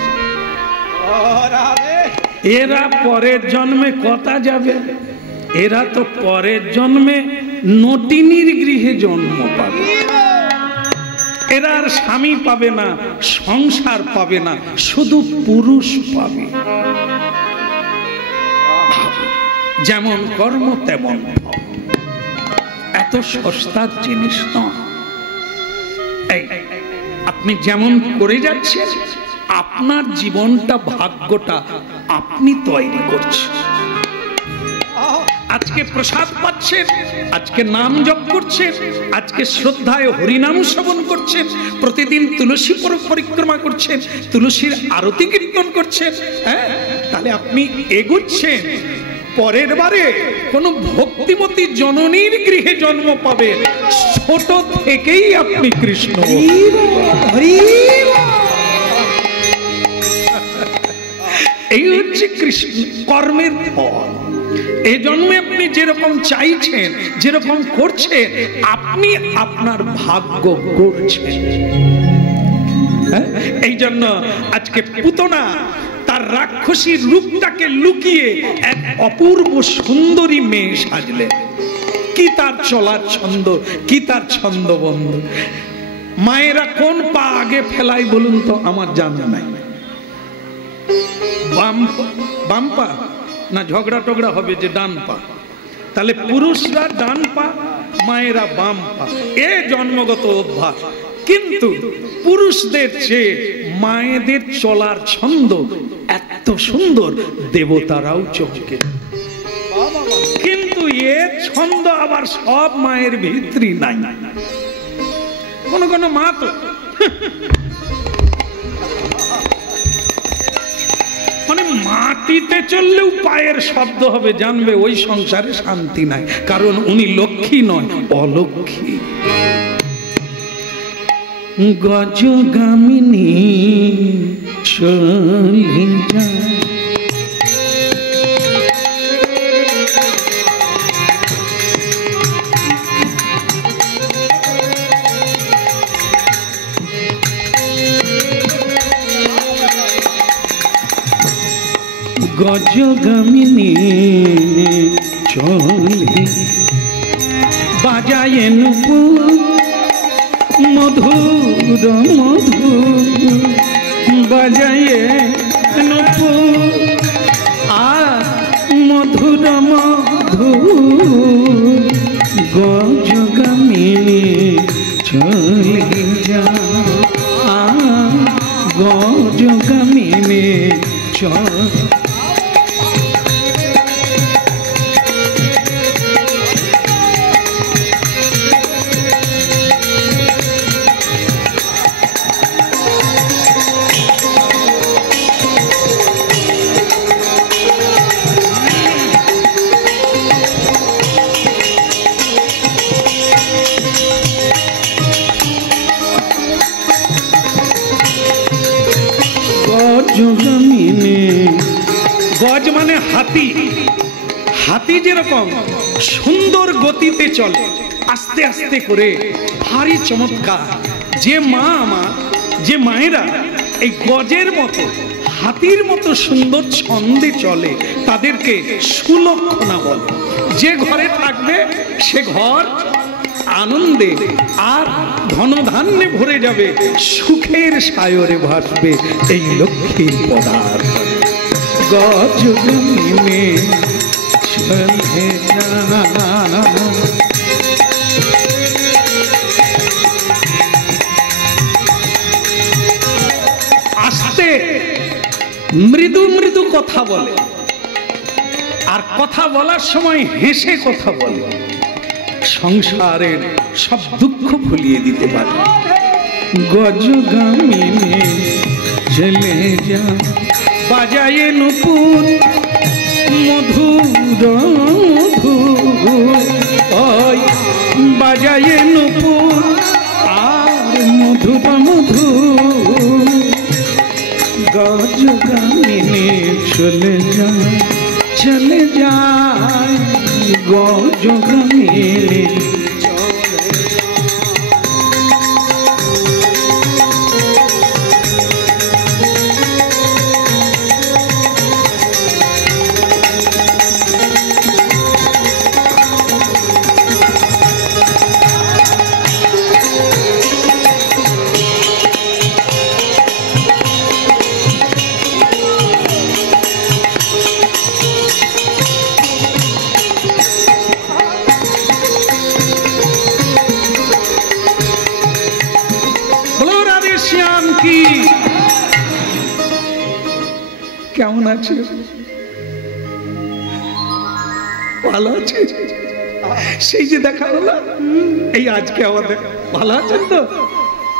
এরা পরের জন্মে কথা যাবে, এরা তো পরের জন্মে নটিনীর গৃহে জন্ম পাবে। এরা আর স্বামী পাবে না, সংসার পাবে না, শুধু পুরুষ পাবে। যেমন কর্ম তেমন ফল। এত সস্তার জিনিস নয়। আপনি যেমন করে যাচ্ছেন, আপনার জীবনটা, ভাগ্যটা আপনি তৈরি করছেন। আজকে প্রসাদ পাচ্ছেন, আজকে নাম জপ করছেন, আজকে শ্রদ্ধায় হরিনাম শ্রবণ করছেন, প্রতিদিন তুলসী পরিক্রমা করছেন, তুলসীর আরতি কীর্তন করছেন, হ্যাঁ, তাহলে আপনি এগোচ্ছেন। পরের বারে কোন ভক্তিমতী জননীর গৃহে জন্ম পাবে, ছোট থেকেই আপনি কৃষ্ণ। এই হচ্ছে কৃষ্ণ কর্মের ফল। এই জন্মে আপনি যেরকম চাইছেন, যেরকম করছেন, আপনি আপনার ভাগ্য করছেন। এই জন্য আজকে পুতনা তার রাক্ষসীর রূপটাকে লুকিয়ে এক অপূর্ব সুন্দরী মেয়ে সাজলেন। কি তার চলার ছন্দ, কি তার ছন্দবন্ধ। মায়েরা কোন পা আগে ফেলাই বলুন তো, আমার জানা নাই। বাম পা না ঝগড়া টগড়া হবে যে ডান পা, তাহলে পুরুষরা ডান পা, মায়েরা বাম পা, এ জন্মগত অভ্যাস। কিন্তু পুরুষদের চেয়ে মায়েদের চলার ছন্দ এত সুন্দর, দেবতারাও চমকে। কিন্তু এ ছন্দ আবার সব মায়ের ভিতরই নাই। কোন কোন মা তো মানে মাটিতে চললেও পায়ের শব্দ হবে, জানবে ওই সংসারে শান্তি নাই, কারণ উনি লক্ষ্মী নয়, অলক্ষ্মী। গজগামিনী চলে যায়, গজগামিনী চলে বাজায় নুপুর, মধুর মধুর বাজায় নুপুর, আর মধুর মধুর গজগামিনী চলে যায়, গজগামিনী চলে। গজ মানে হাতি। হাতি যেরকম সুন্দর গতিতে চলে, আস্তে আস্তে করে, ভারী চমৎকার। যে মা আমার, যে মায়েরা এই গজের মতো, হাতির মতো সুন্দর ছন্দে চলে, তাদেরকে সুলক্ষণা বলে। যে ঘরে থাকবে সে ঘর আনন্দে আর ধনধান্যে ভরে যাবে, সুখের সায়রে ভাসবে এই লক্ষ্মীর পদার্থ। গজগামিনী চলে যায়, আস্তে মৃদু মৃদু কথা বলে, আর কথা বলার সময় হেসে কথা বলে, সংসারের সব দুঃখ ভুলিয়ে দিতে পারে। গজগামিনী চলে যায় বাজায় নুপুর, মধুর মধুর, ওই বাজায় নুপুর, আর মধুর মধুর গজগামিনী চলে যায়, চলে যায় গজগামিনী। আছে? ভালো আছে? সেই যে দেখা হলো এই আজকে আমাদের, ভালো আছেন তো?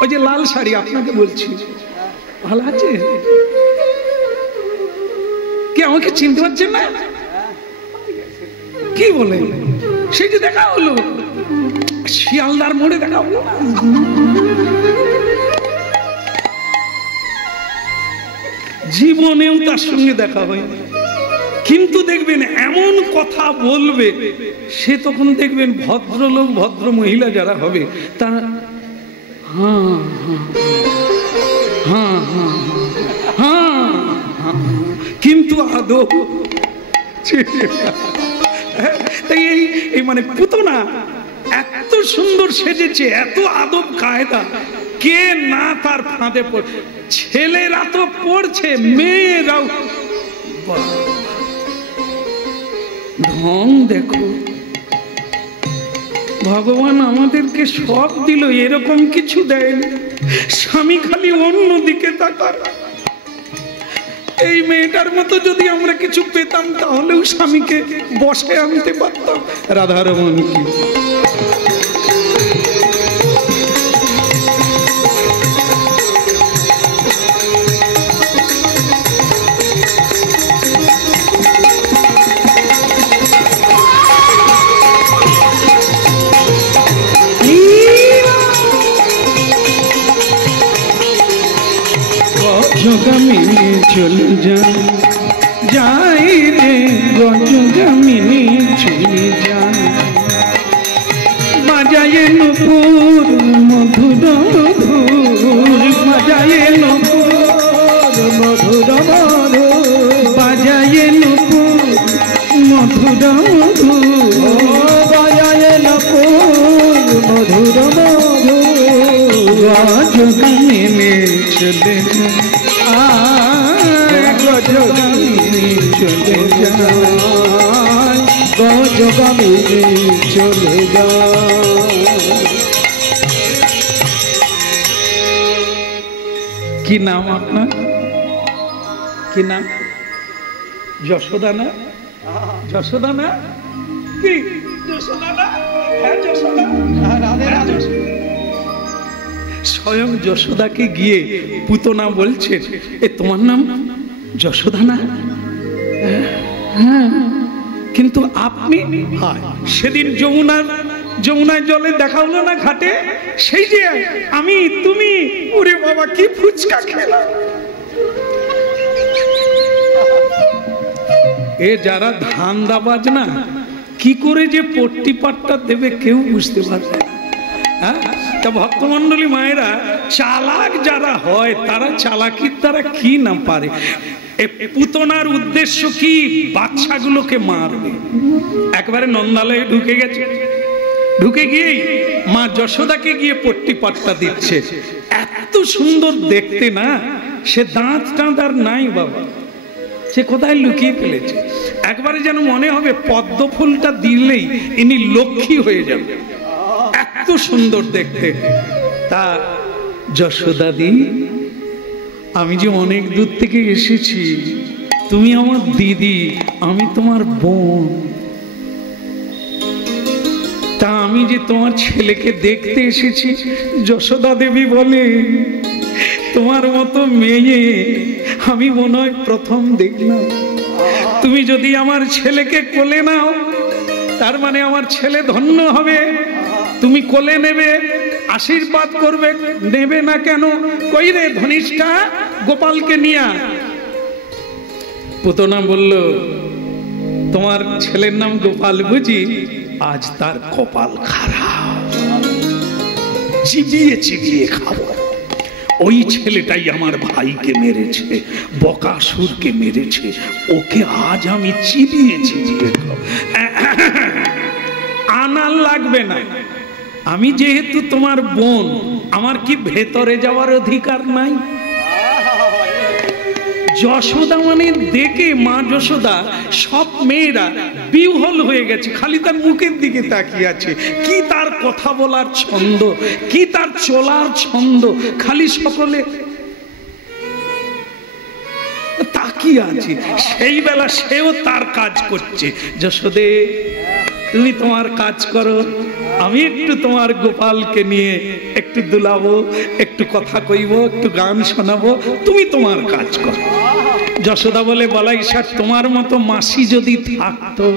ওই যে লাল শাড়ি আপনাকে বলছি, ভালো আছে? কি আমাকে চিনতে পারছেন না? কি বলে? সেই যে দেখা হলো শিয়ালদার মোড়ে দেখা হলো। জীবনেও তার সঙ্গে দেখা হয়নি, কিন্তু দেখবেন এমন কথা বলবে, সে তখন দেখবেন ভদ্রলোক ভদ্র মহিলা যারা হবে তারা হ্যাঁ হ্যাঁ হ্যাঁ হ্যাঁ হ্যাঁ, কিন্তু আদৌ তাই এই মানে পুতনা এত সুন্দর সেজেছে, এত আদব কায়দা, কে না তার ফাঁদে পড়ে। ছেলেরা তো পড়ছে, মেয়েরাও। ঢং দেখো, ভগবান আমাদেরকে সব দিল, এরকম কিছু দেয়নি। স্বামী খালি অন্য দিকে তাকায়। এই মেয়েটার মতো যদি আমরা কিছু পেতাম তাহলেও স্বামীকে বসে আনতে পারতাম। রাধারমণ কি গজগামিনী চলে যাই রে, গজগামিনী চলে যায়, বাজায়ে নূপুর মধুর মধুর, বাজায়ে নূপুর মধুর মধুর, বাজায়ে নূপুর মধুর মধুর, বাজায়ে নূপুর মধুর মধুর, গজগামিনী চলে যায়, গজগামিনী চলে যায়, গজগামিনী চলে যায়। কি নাম আপনার? কি নাম? যশোদা না? যশোদা না? কি যশোদা না? হ্যাঁ যশোদা। স্বয়ং যশোদাকে গিয়ে পুতনা বলছে, এ তোমার নাম যশোদা না? হ্যাঁ, কিন্তু আপনি? সেদিন যমুনায় জলে দেখা হলো না ঘাটে, সেই যে আমি তুমি, ওরে বাবা কি ফুচকা খেলা। এ যারা ধান্দাবাজ না, কি করে যে পট্টি পাট্টা দেবে কেউ বুঝতে পারবে না। হ্যাঁ, তা ভক্তমন্ডলী মায়েরা, চালাক যারা হয় তারা চালাকির দ্বারা কি না পারে। পুতনার উদ্দেশ্য কি? বাচ্চাগুলোকে মারবে। একবারে নন্দালয়ে ঢুকে গেছে, ঢুকে গিয়েই মা যশোদাকে গিয়ে পট্টি পাট্টা দিচ্ছে। এত সুন্দর দেখতে না, সে দাঁত টাঁত আর নাই বাবা, সে কোথায় লুকিয়ে ফেলেছে। একবারে যেন মনে হবে পদ্ম ফুলটা দিলেই ইনি লক্ষ্মী হয়ে যাবে, এত সুন্দর দেখতে। তা যশোদাদি, আমি যে অনেক দূর থেকে এসেছি, তুমি আমার দিদি, আমি তোমার বোন, তা আমি যে তোমার ছেলেকে দেখতে এসেছি। যশোদা দেবী বলে, তোমার মতো মেয়ে আমি মনে হয় প্রথম দেখলাম। তুমি যদি আমার ছেলেকে কোলে নাও, তার মানে আমার ছেলে ধন্য হবে। তুমি কোলে নেবে, আশীর্বাদ করবে, নেবে না কেন? কই রে ধনিষ্ঠা, গোপালকে নিয়া। পুতনা বলল, তোমার ছেলের নাম গোপাল বুঝি? আজ তার কপাল খারাপ, চিবিয়ে চিবিয়ে খাবো। ওই ছেলেটাই আমার ভাইকে মেরেছে, বকাসুরকে মেরেছে, ওকে আজ আমি চিবিয়ে চিবিয়ে খাবো। আনার লাগবে না, আমি যেহেতু তোমার বোন, আমার কি ভেতরে যাওয়ার অধিকার নাই? যশোদা মানে দেখে, মা যশোদা সব মেয়েরা বিহ্বল হয়ে গেছে, খালি তার মুখের দিকে তাকিয়ে আছে। কি তার কথা বলার ছন্দ, কি তার চলার ছন্দ, খালি সকলে তাকিয়ে আছি। সেই বেলা সেও তার কাজ করছে। যশোদে, তুমি তোমার কাজ করো, আমি একটু তোমার গোপালকে নিয়ে একটু দুলাবো, একটু কথা কইব, একটু গান শোনাবো, তুমি তোমার কাজ করো। যশোদা বলে, বলাই স্যার, তোমার মতো মাসি যদি থাকতো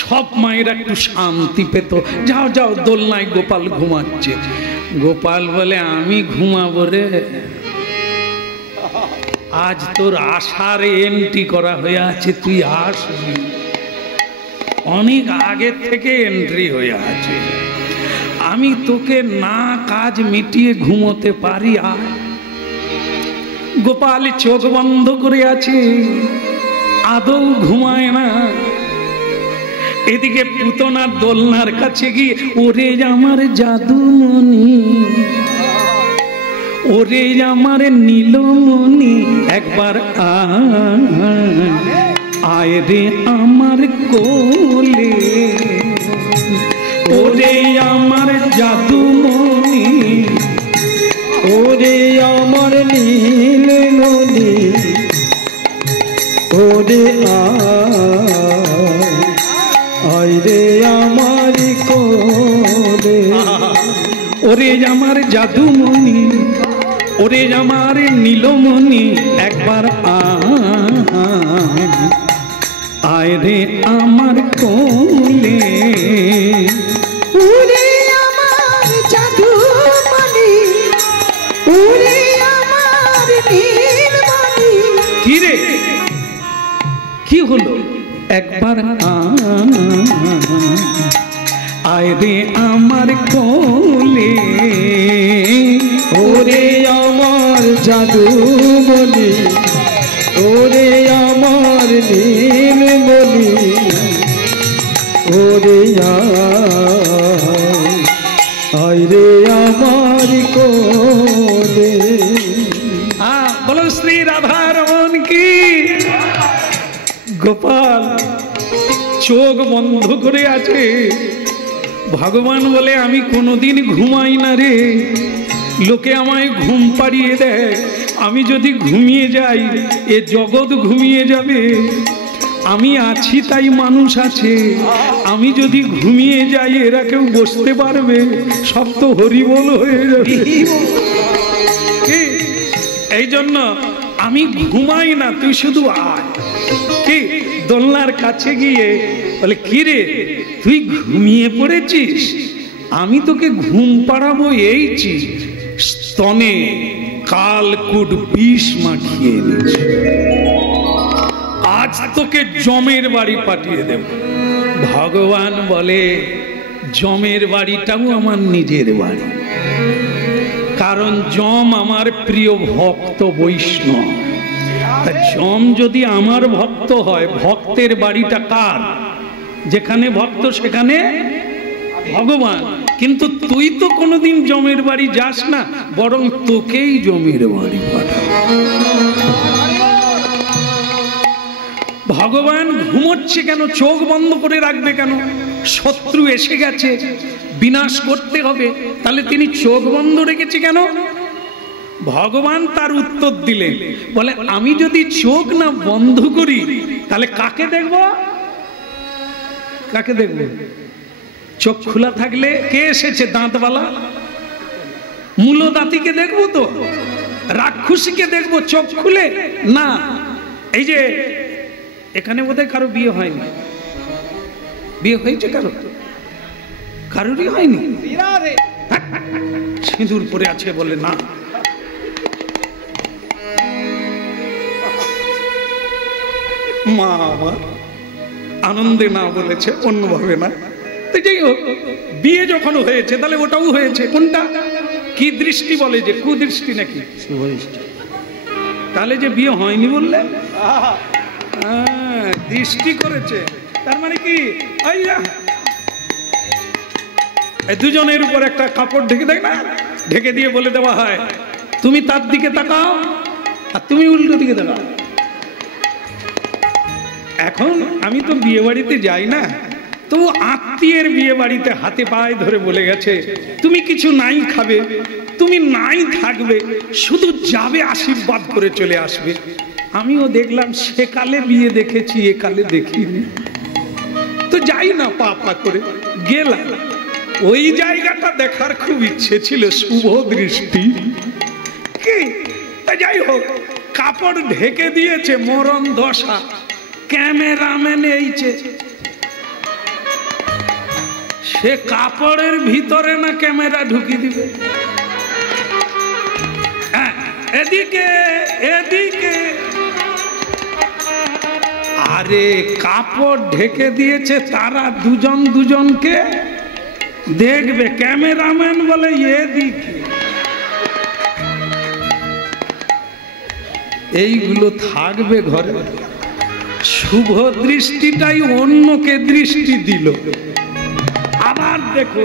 সব মায়েরা একটু শান্তি পেত। যাও যাও, দোলনায় গোপাল ঘুমাচ্ছে। গোপাল বলে, আমি ঘুমাবো রে? আজ তোর আশার এন্ট্রি করা হয়ে আছে, তুই আসবি, অনেক আগে থেকে এন্ট্রি হয়ে আছে। আমি তোকে না কাজ মিটিয়ে ঘুমোতে পারি। আর গোপাল চোখ বন্ধ করে আছে, আদৌ ঘুমায় না। এদিকে পুতনা দোলনার কাছে গিয়ে, ওরে আমার জাদুমণি, ওরে আমার নীলমণি, একবার আয় রে আমার কোলে, ওরে আমার জাদুমণি, ওরে আমার নীলমণি, ওরে আয় রে আমার কোলে, ওরে আমার জাদুমণি, ওরে আমার নীলমণি, একবার আয় রে আমার কোলে। ওরে আমার জাদুমণি, ওরে আমার নীলমণি। কি রে, কি হলো? একবার আয় রে আমার কোলে, ওরে আমার জাদুমণি, ওরে আমার নীলমণি, ওরে আয় রে আমার কোলে। বলো শ্রী রাধা রমন কি। গোপাল চোখ বন্ধ করে আছে। ভগবান বলে, আমি কোনোদিন ঘুমাই না রে, লোকে আমায় ঘুম পাড়িয়ে দেয়, আমি যদি ঘুমিয়ে যাই এ জগৎ ঘুমিয়ে যাবে। আমি আছি তাই মানুষ আছে, আমি যদি ঘুমিয়ে যাই এরা কেউ বসতে পারবে? সব তো হরিবোল হয়ে যাবে। এই জন্য আমি ঘুমাই না, তুই শুধু আয়। কি দোলনার কাছে গিয়ে বলে, কি রে তুই ঘুমিয়ে পড়েছিস? আমি তোকে ঘুম পাড়াবো এইছি। স্তনে কালকুট বিষ মাখিয়ে এনেছি, আজ তোকে জমের বাড়ি পাঠিয়ে দেব। ভগবান বলে, জমের বাড়িটাও আমার নিজের বাড়ি, কারণ যম আমার প্রিয় ভক্ত বৈষ্ণব। তা যম যদি আমার ভক্ত হয়, ভক্তের বাড়িটা কার? যেখানে ভক্ত সেখানে ভগবান। কিন্তু তুই তো কোনোদিন জমের বাড়ি যাস না, বরং তোকেই জমের বাড়ি পাঠাবো। ভগবান ঘুমোচ্ছে কেন? চোখ বন্ধ করে রাখবে কেন? শত্রু এসে গেছে, বিনাশ করতে হবে, তাহলে তিনি চোখ বন্ধ রেখেছে কেন? ভগবান তার উত্তর দিলেন, বলে, আমি যদি চোখ না বন্ধ করি তাহলে কাকে দেখব? কাকে দেখব? চোখ খোলা থাকলে কে এসেছে? দাঁতওয়ালা মূল দাঁতিকে দেখবো তো? রাক্ষসীকে দেখবো চোখ খুলে? না। এই যে এখানে বোধহয় কারো বিয়ে হয়নি, বিয়ে হয়েছে কারো? কারোরই হয়নি। সিঁদুর পরে আছে বলে না। মা আমার আনন্দে না বলেছে, অন্যভাবে না। তো যাই হোক, বিয়ে যখন হয়েছে তাহলে ওটাও হয়েছে। কোনটা? কি দৃষ্টি বলে? যে কুদৃষ্টি নাকি তাহলে যে বিয়ে হয়নি বললে? দৃষ্টি করেছে, তার মানে কি? দুজনের উপর একটা কাপড় ঢেকে দেয় না, ঢেকে দিয়ে বলে দেওয়া হয়, তুমি তার দিকে তাকাও আর তুমি উল্টো দিকে তাকাও। এখন আমি তো বিয়ে বাড়িতে যাই না, তো আত্মীয়ের বিয়ে বাড়িতে হাতে পায়ে ধরে বলে গেছে, তুমি কিছু নাই খাবে, তুমি নাই থাকবে, শুধু যাবে, আশীর্বাদ করে চলে আসবে। আমিও দেখলাম সেকালে বিয়ে দেখেছি, একালে দেখিনি। তো যাই না, পা পা করে গেলাম। ওই জায়গাটা দেখার খুব ইচ্ছে ছিল, শুভ দৃষ্টি কি। যাই হোক, কাপড় ঢেকে দিয়েছে, মরণ দশা। ক্যামেরাম্যান এইছে, সে কাপড়ের ভিতরে না ক্যামেরা ঢুকি দিবে। এদিকে এদিকে, আরে কাপড় ঢেকে দিয়েছে, তারা দুজন দুজনকে দেখবে। ক্যামেরাম্যান বলে এদিকে। এইগুলো থাকবে ঘরে। শুভ দৃষ্টিটাই অন্যকে দৃষ্টি দিল। আবার দেখো,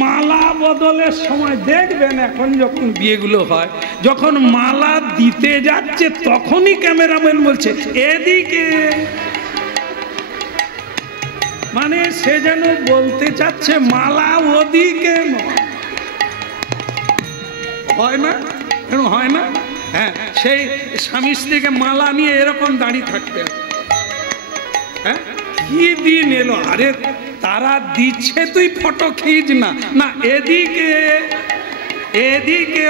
মালা বদলের সময় দেখবেন, এখন যখন বিয়েগুলো হয়, যখন মালা দিতে যাচ্ছে তখনই ক্যামেরাম্যান বলছে এদিকে। মানে সে যেন বলতে চাচ্ছে মালা ওদিকে হয় না, হয় না? হ্যাঁ, সেই স্বামী স্ত্রীকে মালা নিয়ে এরকম দাঁড়িয়ে থাকতে। হ্যাঁ, কি দিন এলো? আরে তারা দিচ্ছে, তুই ফটো খিচ না। না, এদিকে এদিকে।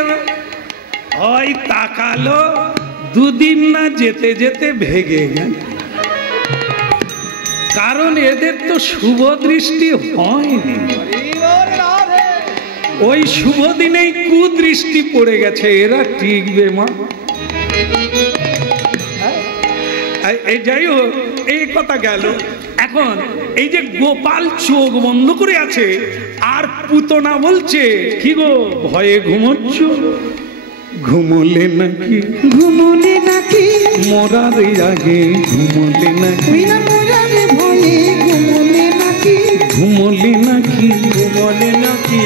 ওই তাকালো, দুদিন না যেতে যেতে ভেগে গেল। কারণ এদের তো শুভ দৃষ্টি হয়নি। ওই শুভ দিনেই কুদৃষ্টি পড়ে গেছে। এরা টিকবে মা? এই যাই হোক, এই কথা গেল। এখন এই যে গোপাল চোখ বন্ধ করে আছে, আর পুতনা বলছে কি গো, ভয়ে ঘুমোচ্ছ? ঘুমোলে নাকি, ঘুমোলে নাকি, মরার আগে ঘুমোলে নাকি, মরারে ভয়ে ঘুমোলে নাকি, ঘুমোলে নাকি, ঘুমোলে নাকি,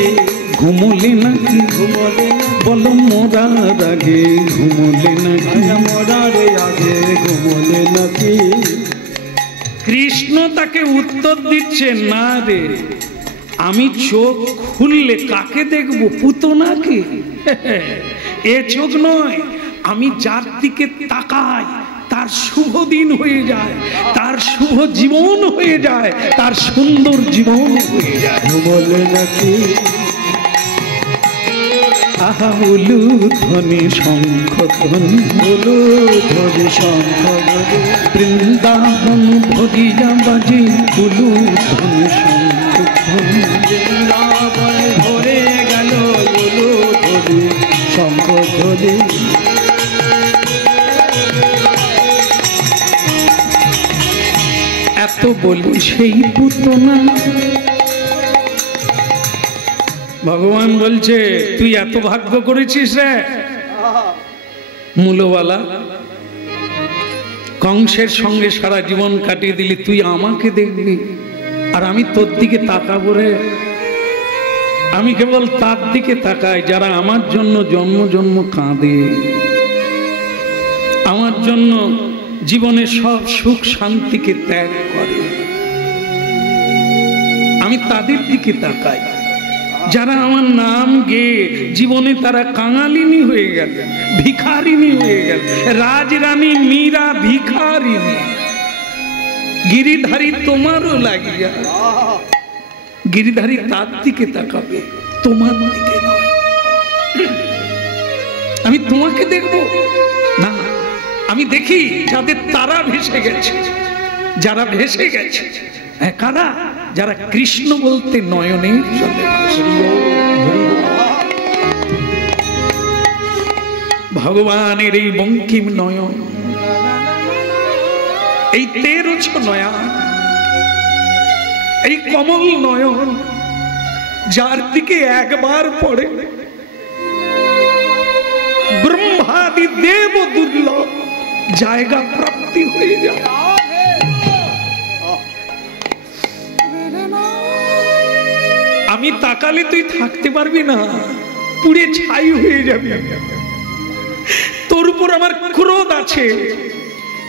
ঘুমোলে নাকি, ঘুমোলে বলো মরার আগে ঘুমোলে নাকি, মরারে আগে ঘুমোলে নাকি। কৃষ্ণ তাকে উত্তর দিচ্ছে, না রে, আমি চোখ খুললে কাকে দেখবো? পুতনাকে। এ চোখ নয়, আমি যার দিকে তাকাই তার শুভ দিন হয়ে যায়, তার শুভ জীবন হয়ে যায়, তার সুন্দর জীবন হয়ে যায়। ঘুমোলে নাকি, আহা উলু ধ্বনি শঙ্খ ধ্বনি, উলু ধ্বনি শঙ্খ ধ্বনি, বৃন্দাবন ভরিয়া বাজে উলু ধ্বনি শঙ্খ ধ্বনি। বৃন্দাবন ভরে গেল উলু ধ্বনি শঙ্খ ধ্বনি। এত বলি সেই পুতনা, ভগবান বলছে তুই এত ভাগ্য করেছিস রে মূলওয়ালা, কংসের সঙ্গে সারা জীবন কাটিয়ে দিলি, তুই আমাকে দেখবি আর আমি তোর দিকে তাকাবো রে? আমি কেবল তার দিকে তাকাই যারা আমার জন্য জন্ম জন্ম কাঁদে, আমার জন্য জীবনের সব সুখ শান্তিকে ত্যাগ করে। আমি তাদের দিকে তাকাই যারা আমার নাম গেয়ে জীবনে তারা কাঙালিনী হয়ে গেল, ভিখারিনী হয়ে গেল। রাজরানী মীরা ভিখারিনী। গিরিধারী তোমারও লাগিয়া, গিরিধারী তার দিকে তাকাবে, তোমার দিকে নয়। আমি তোমাকে দেখব না, আমি দেখি যাদের তারা ভেসে গেছে, যারা ভেসে গেছে। কারা? যারা কৃষ্ণ বলতে নয়নে চলে। ভগবানের এই বঙ্কিম নয়ন, এই 13 নয়ন, এই কমল নয়ন, যার দিকে একবার পড়ে ব্রহ্মাদি দেব দুর্লভ জায়গা প্রাপ্তি হয়ে যায়। আমি তাকালে তুই থাকতে পারবি না, পুড়ে ছাই হয়ে যাবি। তোর উপর আমার ক্রোধ আছে।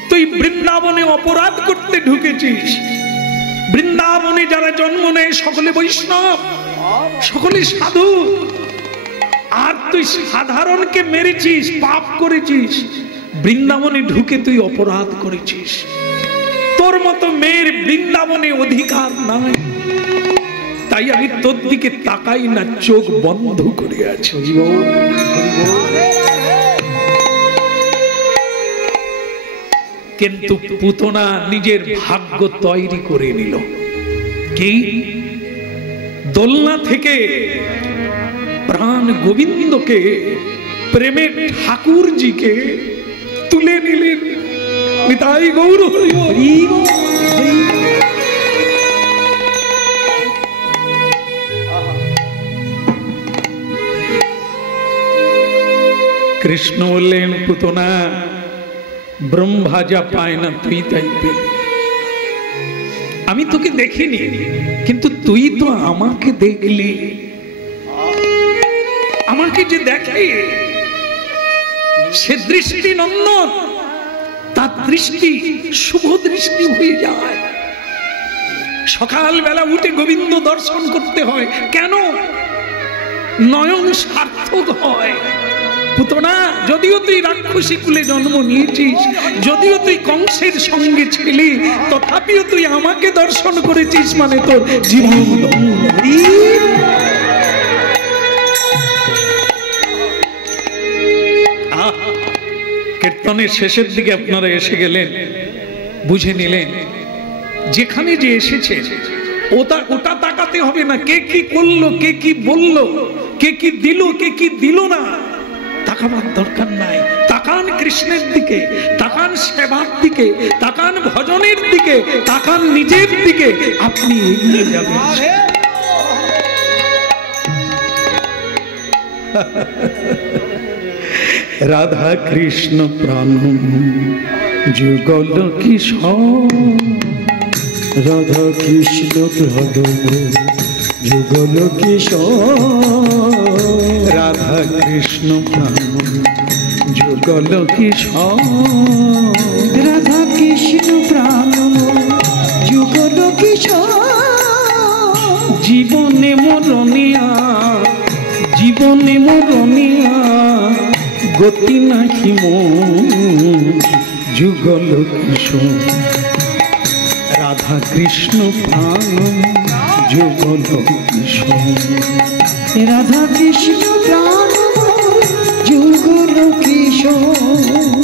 তুই বৃন্দাবনে অপরাধ করতে ঢুকেছিস। বৃন্দাবনে যারা জন্ম নেয় সকলে বৈষ্ণব, সকলে সাধু, আর তুই সাধারণকে মেরেছিস, পাপ করেছিস। বৃন্দাবনে ঢুকে তুই অপরাধ করেছিস, তোর মতো মেয়ের বৃন্দাবনে অধিকার নাই, তাই আমি তোর দিকে তাকাই না, চোখ বন্ধ করে আছি। কিন্তু পুতনা নিজের ভাগ্য তৈরি করে নিল। কি? দোলনা থেকে প্রাণ গোবিন্দকে, প্রেমের ঠাকুরজিকে তুলে নিলেন। নিতাই গৌর হরি হরি। কৃষ্ণ বললেন, পুতনা, ব্রহ্মা যা পায় না তুই তাই পেলি। আমি তোকে দেখিনি, কিন্তু তুই তো আমাকে দেখলি। আমাকে যে দেখে সে দৃষ্টি নন্দন, তার দৃষ্টি শুভ দৃষ্টি হয়ে যায়। সকালবেলা উঠে গোবিন্দ দর্শন করতে হয়। কেন? নয়ন সার্থক হয়। পুতনা, যদিও তুই রাক্ষসী কুলে জন্ম নিয়েছিস, যদিও তুই কংসের সঙ্গে ছিলি, তথাপিও তুই আমাকে দর্শন করেছিস, মানে তোর জীবন। কীর্তনের শেষের দিকে আপনারা এসে গেলেন, বুঝে নিলেন যেখানে যে এসেছে ওটা তাকাতে হবে না, কে কি করলো, কে কি বললো, কে কি দিল, কে কি দিল না, তাকাবার দরকার নাই। তাকান কৃষ্ণের দিকে, তাকান সেবার দিকে, তাকান ভজনের দিকে, তাকান নিজের দিকে, আপনি এগিয়ে যাবেন। রাধা কৃষ্ণ প্রাণ যুগল কিশোর, রাধা কৃষ্ণ প্রাণ যুগল কিশোর, রাধা কৃষ্ণ প্রাণ যুগল কিশোর, রাধা কৃষ্ণ প্রাণ যুগল কিশোর, জীবনে মরণিয়া, জীবনে মরণিয়া, গতি নাহি মন যুগল কিশোর, রাধা কৃষ্ণ প্রাণ যুগল কিশোর, রাধা কৃষ্ণ প্রাণ যুগল কিশোর,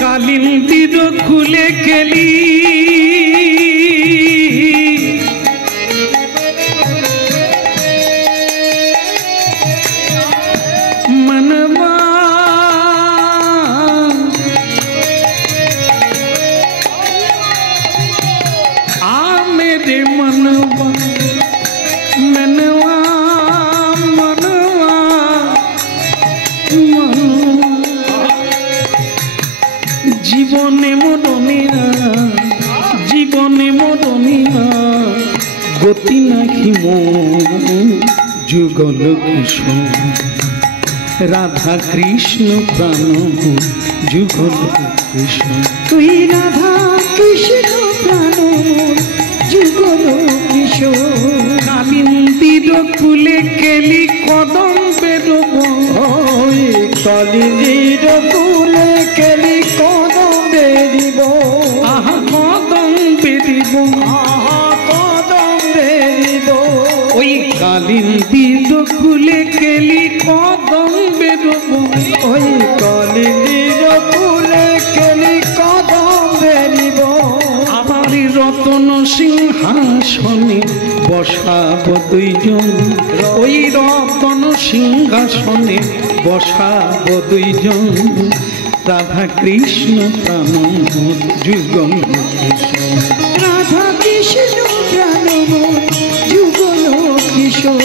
কালিন্দির খুলে গেলি, মনবা আমেরে মনবা, মনবা মনবা মনবা, জীবনে মরণিয়া, জীবনে মরণিয়া, গতি নাহি মন যুগল কিশোর, রাধা কৃষ্ণ প্রাণ যুগল কিশোর, তুই রাধা কৃষ্ণ প্রাণ যুগল কিশোর, কালিন্দির কুলে কেলি কদম বেরোব, কালিন্দির কুলে কেলি কদম বেরিব, আহা কদম বেরিব, আহা কদম বেরিব, ওই কালিন্দির কুলে কেলি কদম বেরোব, ওই কালিন্দির কুলে কেলি কদম বেরিব, আমার রতন সিংহাসনে বসাব দুইজন, ওই রতন সিংহাসনে বসাব দুইজন, রাধা কৃষ্ণ প্রাণ যুগল কিশোর, রাধা কৃষ্ণ প্রাণ যুগল কিশোর,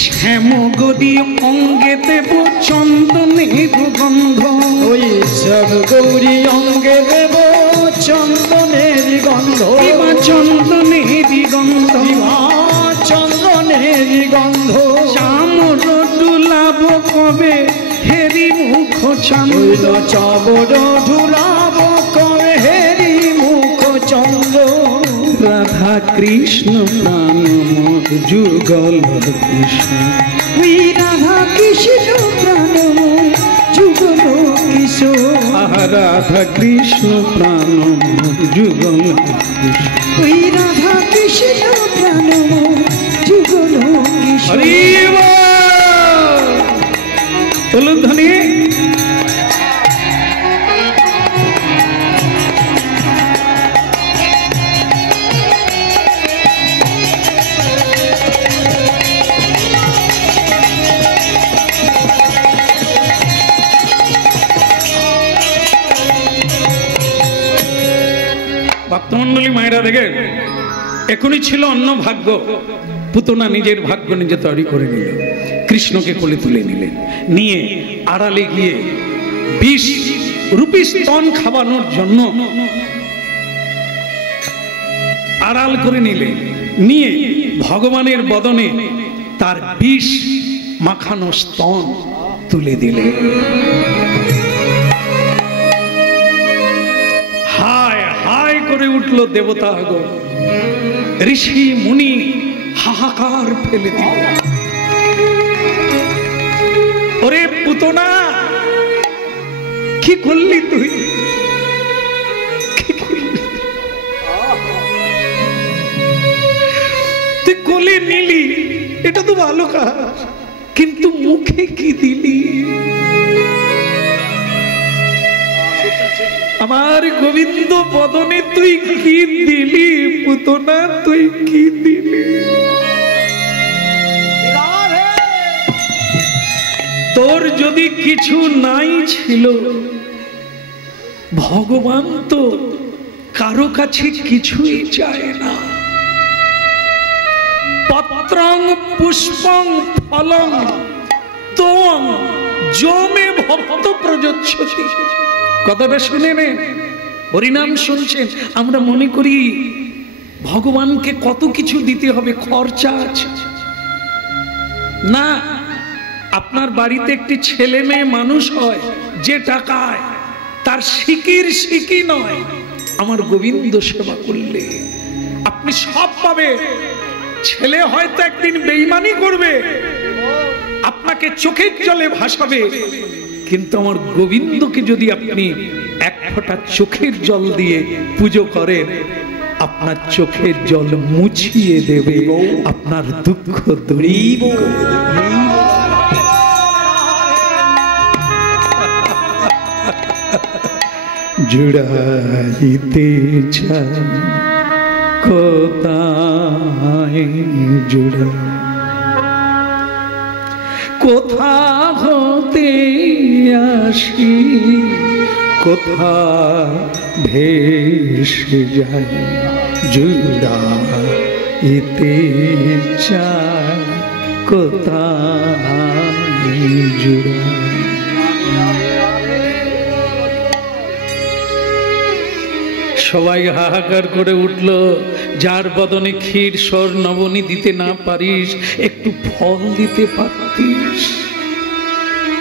শ্যাম গদি অঙ্গে দেব চন্দনের গন্ধ, ওই সব গৌরী অঙ্গে দেব চন্দনের গন্ধ, চন্দনের গন্ধ, চন্দনের গন্ধ, চামর ডুলাব কবে হেরি মুখ চান্দ, চাবর ঢুলাব চন্দ্র রাধা কৃষ্ণ প্রাণ মোর যুগল কৃষ্ণ ওই রাধা কৃষ্ণ প্রাণ মোর যুগল কিশোর রাধা কৃষ্ণ প্রাণ মোর যুগল কৃষ্ণ ওই রাধা কৃষ্ণ প্রাণ মোর যুগল কিশোর চলুন ধনী ভক্তমন্ডলী মায়েরা দেখে এখনই ছিল অন্য ভাগ্য পুতনা নিজের ভাগ্য নিজে তৈরি করে নিল কৃষ্ণকে কোলে তুলে নিলেন নিয়ে আড়ালে গিয়ে 20 রুপি স্তন খাওয়ানোর জন্য আড়াল করে নিলেন নিয়ে ভগবানের বদনে তার 20 মাখানো স্তন তুলে দিলেন করে উঠল দেবতা ঋষি মুনি হাহাকার ফেলে দিল ওরে পুতনা কি করলি তুই তুই কোলে নিলি এটা তো ভালো কাজ কিন্তু মুখে কি দিলি আমার গোবিন্দ বদনে তুই কি দিলি পুতনা তুই কি দিলি তোর যদি কিছু নাই ছিল ভগবান তো কারো কাছে কিছুই চায় না পত্রং পুষ্পং ফলং ত্বং যমে ভক্ত প্রযচ্ছতি কথাটা শুনে নে হরিনাম শুনছেন আমরা মনে করি ভগবানকে কত কিছু দিতে হবে খরচা আছে না আপনার বাড়িতে একটি ছেলে মেয়ে মানুষ হয় যে টাকায় তার সিকির সিকি নয় আমার গোবিন্দ সেবা করলে আপনি সব পাবে ছেলে হয়তো একদিন বেঈমানি করবে আপনাকে চোখের জলে ভাসাবে কিন্তু আমার গোবিন্দকে যদি আপনি এক ফোঁটা চোখের জল দিয়ে পুজো করেন আপনার চোখের জল মুছিয়ে দেবে আপনার দুঃখ দূরীভ করে দেবে জুড়াইতে চাই কোথায় জুড়া কোথা হতে আসি কোথা ভেসে যায় জুড়াইতে চাই কোথায় জুড়া সবাই হাহাকার করে উঠল যার বদনে ক্ষীর সর নবনী দিতে না পারিস একটু ফল দিতে পারতিস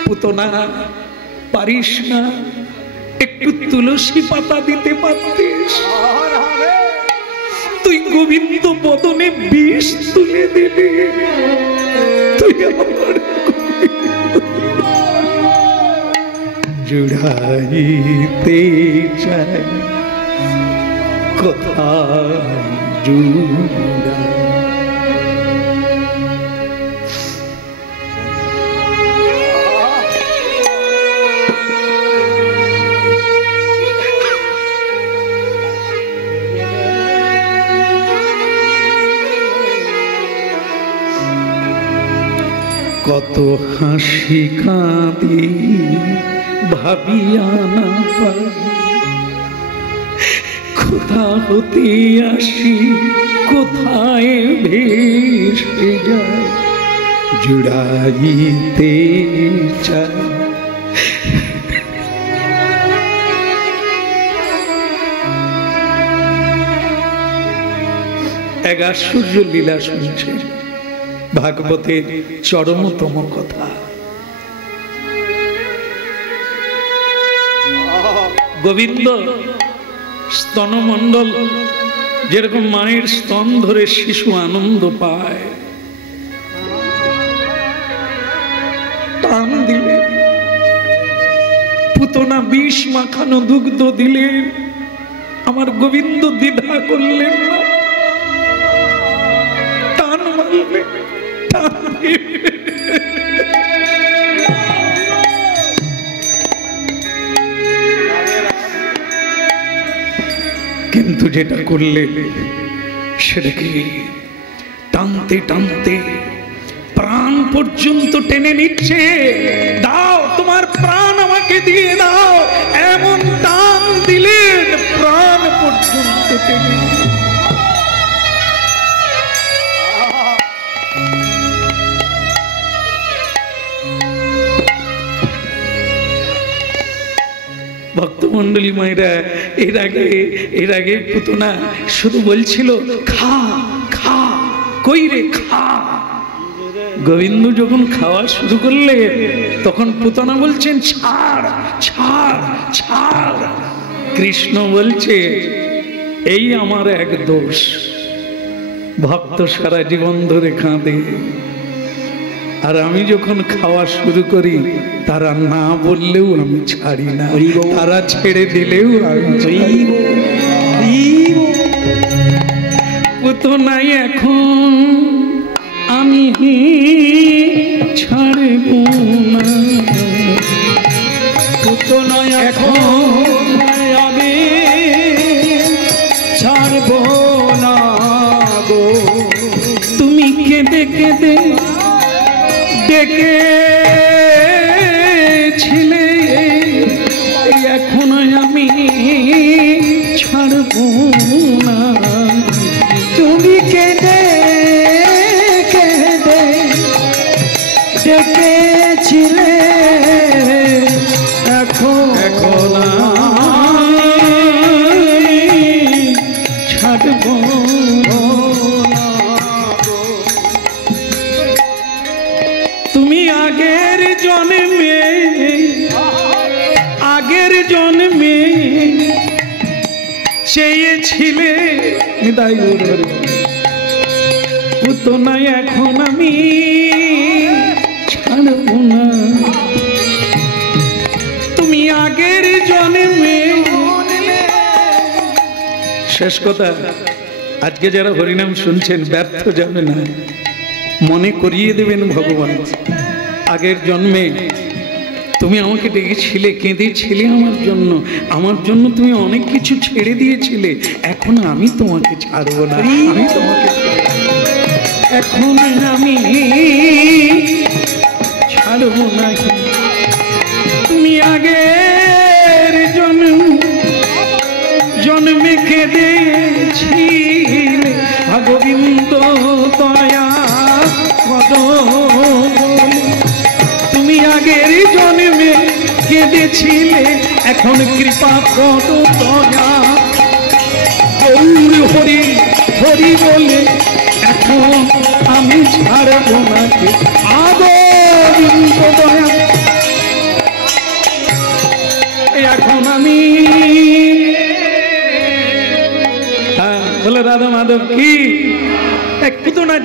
পুতনা পারিস না একটু তুলসী পাতা দিতে পারতিস তুই গোবিন্দ বদনে বিষ তুলে দিলি তুই আমার জুড়াইতে চাই কোথায় জুড়া কত হাসি কাঁদি ভাবিয়া না পাই কোথা হতে আসি কোথায় ভেসে যায় জুড়াইতে চাই এগাসূর্য লীলা শুনছে ভাগবতের চরমতম কথা গোবিন্দ স্তনমণ্ডল যেরকম মায়ের স্তন ধরে শিশু আনন্দ পায়, টান দিলে পুতনা বিষ মাখানো দুগ্ধ দিলেন, আমার গোবিন্দ দ্বিধা করলেন না, টান মারলেন, টান দিলেন। কিন্তু যেটা করলেন সেটাকে টানতে টানতে প্রাণ পর্যন্ত টেনে নিচ্ছে। দাও তোমার প্রাণ আমাকে দিয়ে দাও, এমন টান দিলেন প্রাণ পর্যন্ত টেনে। ভক্তমন্ডলী মায়েরা, এর আগে পুতনা শুধু বলছিল খা খা, কই রে খা। গোবিন্দ যখন খাওয়া শুরু করলে তখন পুতনা বলছেন ছাড় ছাড় ছাড়। কৃষ্ণ বলছে এই আমার এক দোষ, ভক্ত সারা জীবন ধরে কাঁদে, আর আমি যখন খাওয়া শুরু করি তারা না বললেও আমি ছাড়ি না, তারা ছেড়ে দিলেও আমি ছাড়ি না। পুতনাই এখন আমি ছাড়ব না, পুতনাই এখন আমি ছাড়ব না গো। তুমি কেঁদে কেঁদে ডেকেছিলে, এখন আমি ছাড়ব না। তুমি কেঁদে কেঁদে ডেকেছিলে, এখন ছাড়ব না। তুমি আগের জন্মে চেয়েছিলে, পুতনা এখন আমি ছাড়ব না। তুমি আগের জন্মে, শেষ কথা, আজকে যারা হরিনাম শুনছেন ব্যর্থ যাবে না, মনে করিয়ে দেবেন ভগবান আগের জন্মে তুমি আমাকে ডেকেছিলে, কেঁদেছিলে আমার জন্য তুমি অনেক কিছু ছেড়ে দিয়েছিলে, এখন আমি তোমাকে ছাড়ব না, আমি তোমাকে এখন আমি ছাড়ব না। তুমি আগের জন্মে কেঁদেছিলে, গোবিন্দ দয়া তুমি আগের জন্মে কেঁদেছিলে, এখন কৃপা কর দয়া। গৌর হরি হরি বলে এখন আমি ছাড়ব না, গোবিন্দ দয়া এখন আমি। হ্যাঁ বলে রাধা মাধব কি পুতনা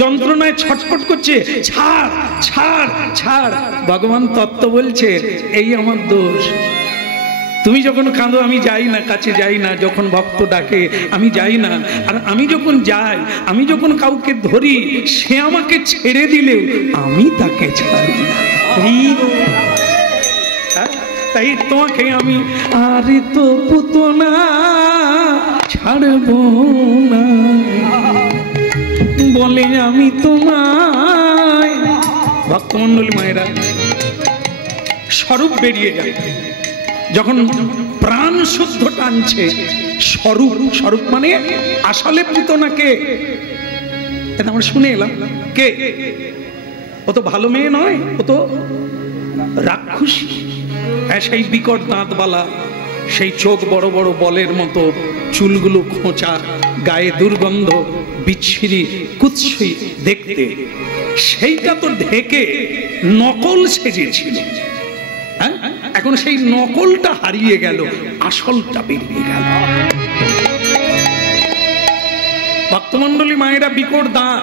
যন্ত্রণায় ছটফট করছে, ছাড় ছাড় ছাড়। ভগবান তত্ত্ব বলছে এই আমার দোষ, তুমি যখন কাঁদো আমি যাই না, কাছে যাই না, যখন ভক্ত ডাকে আমি যাই না, আর আমি যখন যাই, আমি যখন কাউকে ধরি সে আমাকে ছেড়ে দিলেও আমি তাকে ছাড়ি না। তাই তোমাকে আমি আরে তো পুতনা ছাড়ব না বলে আমি তোমায়। ভক্তমন্ডলী মায়েরা, স্বরূপ বেরিয়ে যায় যখন প্রাণ শুদ্ধ টানছে, স্বরূপ মানে আসলে পুতনাকে এটা আমরা শুনে এলাম, কে ও তো ভালো মেয়ে নয়, ও তো রাক্ষসী, সেই বিকট দাঁতবালা, সেই চোখ বড় বড় বলের মতো, চুলগুলো খোঁচা, গায়ে দুর্গন্ধ, বিচ্ছিরি কুৎসি দেখতে, সেইটা তো ঢেকে নকল সেজেছিল। এখন সেই নকলটা হারিয়ে গেল, আসলটা বেরিয়ে গেল। ভক্তমণ্ডলী মায়েরা বিকট দাঁত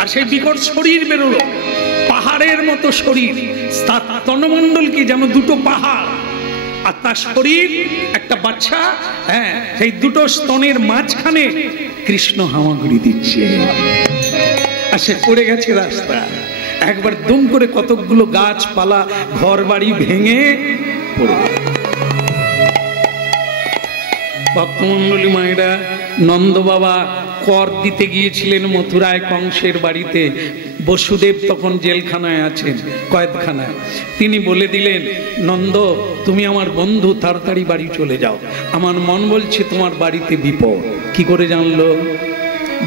আর সেই বিকট শরীর বেরোলো, পাহাড়ের মতো শরীর, তার তনমণ্ডল কি যেন দুটো পাহাড়, আর তার শরীর একটা বাচ্চা। হ্যাঁ, সেই দুটো স্তনের মাঝখানে কৃষ্ণ হামাগুড়ি দিচ্ছে, আর সে পড়ে গেছে রাস্তা। একবার দুম করে কতকগুলো গাছপালা ঘর বাড়ি ভেঙে পড়ে। ভক্তমণ্ডলী মায়েরা, নন্দ বাবা কর দিতে গিয়েছিলেন মথুরায় কংসের বাড়িতে। বসুদেব তখন জেলখানায় আছেন, কয়েদখানায়। তিনি বলে দিলেন, নন্দ তুমি আমার বন্ধু, তাড়াতাড়ি বাড়ি চলে যাও, আমার মন বলছে তোমার বাড়িতে বিপদ। কি করে জানলো?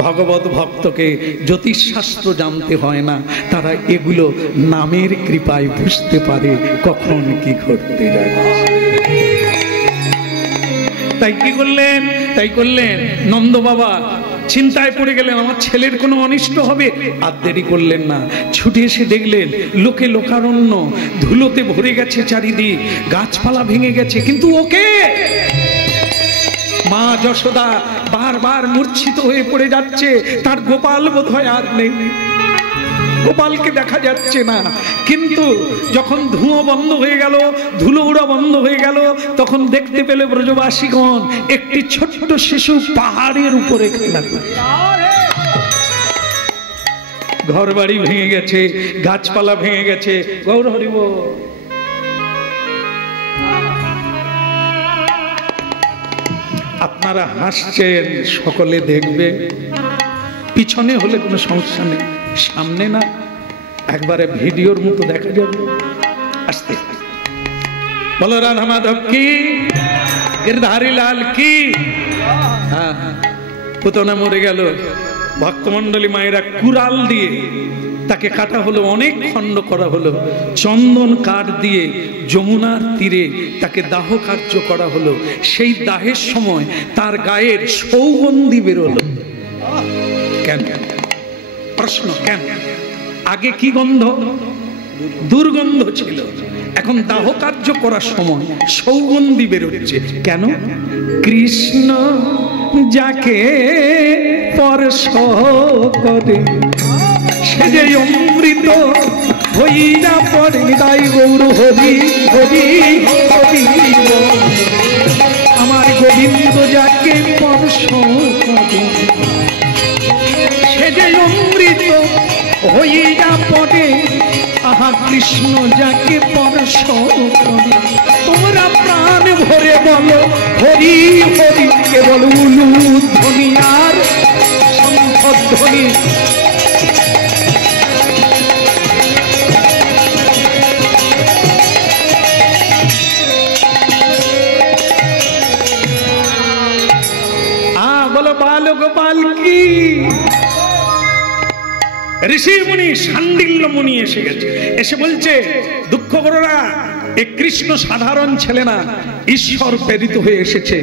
ভগবত ভক্তকে জ্যোতিষশাস্ত্র জানতে হয় না, তারা এগুলো নামের কৃপায় বুঝতে পারে কখন কি ঘটতে যাচ্ছে। তাই কি করলেন? তাই করলেন নন্দ বাবা চিন্তায় পড়ে গেলেন, আমার ছেলের কোনো অনিষ্ট হবে। আর দেরি করলেন না, ছুটে এসে দেখলেন লোকে লোকারণ্য, ধুলোতে ভরে গেছে চারিদিক, গাছপালা ভেঙে গেছে, কিন্তু ওকে মা যশোদা বারবার মূর্ছিত হয়ে পড়ে যাচ্ছে। তার গোপাল বোধহয় আর নেই, গোপালকে দেখা যাচ্ছে না। কিন্তু যখন ধুঁয়ো বন্ধ হয়ে গেল, ধুলো উড়া বন্ধ হয়ে গেল, তখন দেখতে পেলে ব্রজবাসীগণ একটি ছোট্ট শিশু পাহাড়ের উপরে খেলা করছে। ঘর বাড়ি ভেঙে গেছে, গাছপালা ভেঙে গেছে। গৌর হরি বল। আপনারা হাসছেন, সকলে দেখবে, পিছনে হলে কোনো সমস্যা নেই, সামনে না, একবারে ভিডিওর মতো দেখা যাবে। আস্তে বলো রাধা মাধব কি, গিরধারী লাল কি। হ্যাঁ, পুতনা মরে গেল, ভক্তমণ্ডলী মায়েরা কুড়াল দিয়ে তাকে কাটা হলো, অনেক খণ্ড করা হলো, চন্দন কাঠ দিয়ে যমুনার তীরে তাকে দাহ কার্য করা হলো। সেই দাহের সময় তার গায়ের সৌগন্ধি বেরোলো। কেন? প্রশ্ন, কেন? আগে কি গন্ধ? দুর্গন্ধ ছিল, এখন দাহ কার্য করার সময় সৌগন্ধি বেরোচ্ছে। কেন? কৃষ্ণ যাকে স্পর্শ করে সে যে অমৃত হইয়া পড়ে। তাই গৌর হরি হরি হরি, আমার গোবিন্দ যাকে স্পর্শ করে সে যে অমৃত হইয়া পড়ে। আহা কৃষ্ণ যাকে স্পর্শ করে। তোমরা প্রাণ ভরে বলো হরি হরি, কেবল উলু ধ্বনি আর শঙ্খ ধ্বনি। বলো বাল গোপাল কি। ঋষি মুনি শাণ্ডিল্য মুনি এসে গেছে, এসে বলছে দুঃখ করো না, এ কৃষ্ণ সাধারণ ছেলে না, ঈশ্বর প্রেরিত হয়ে এসেছে।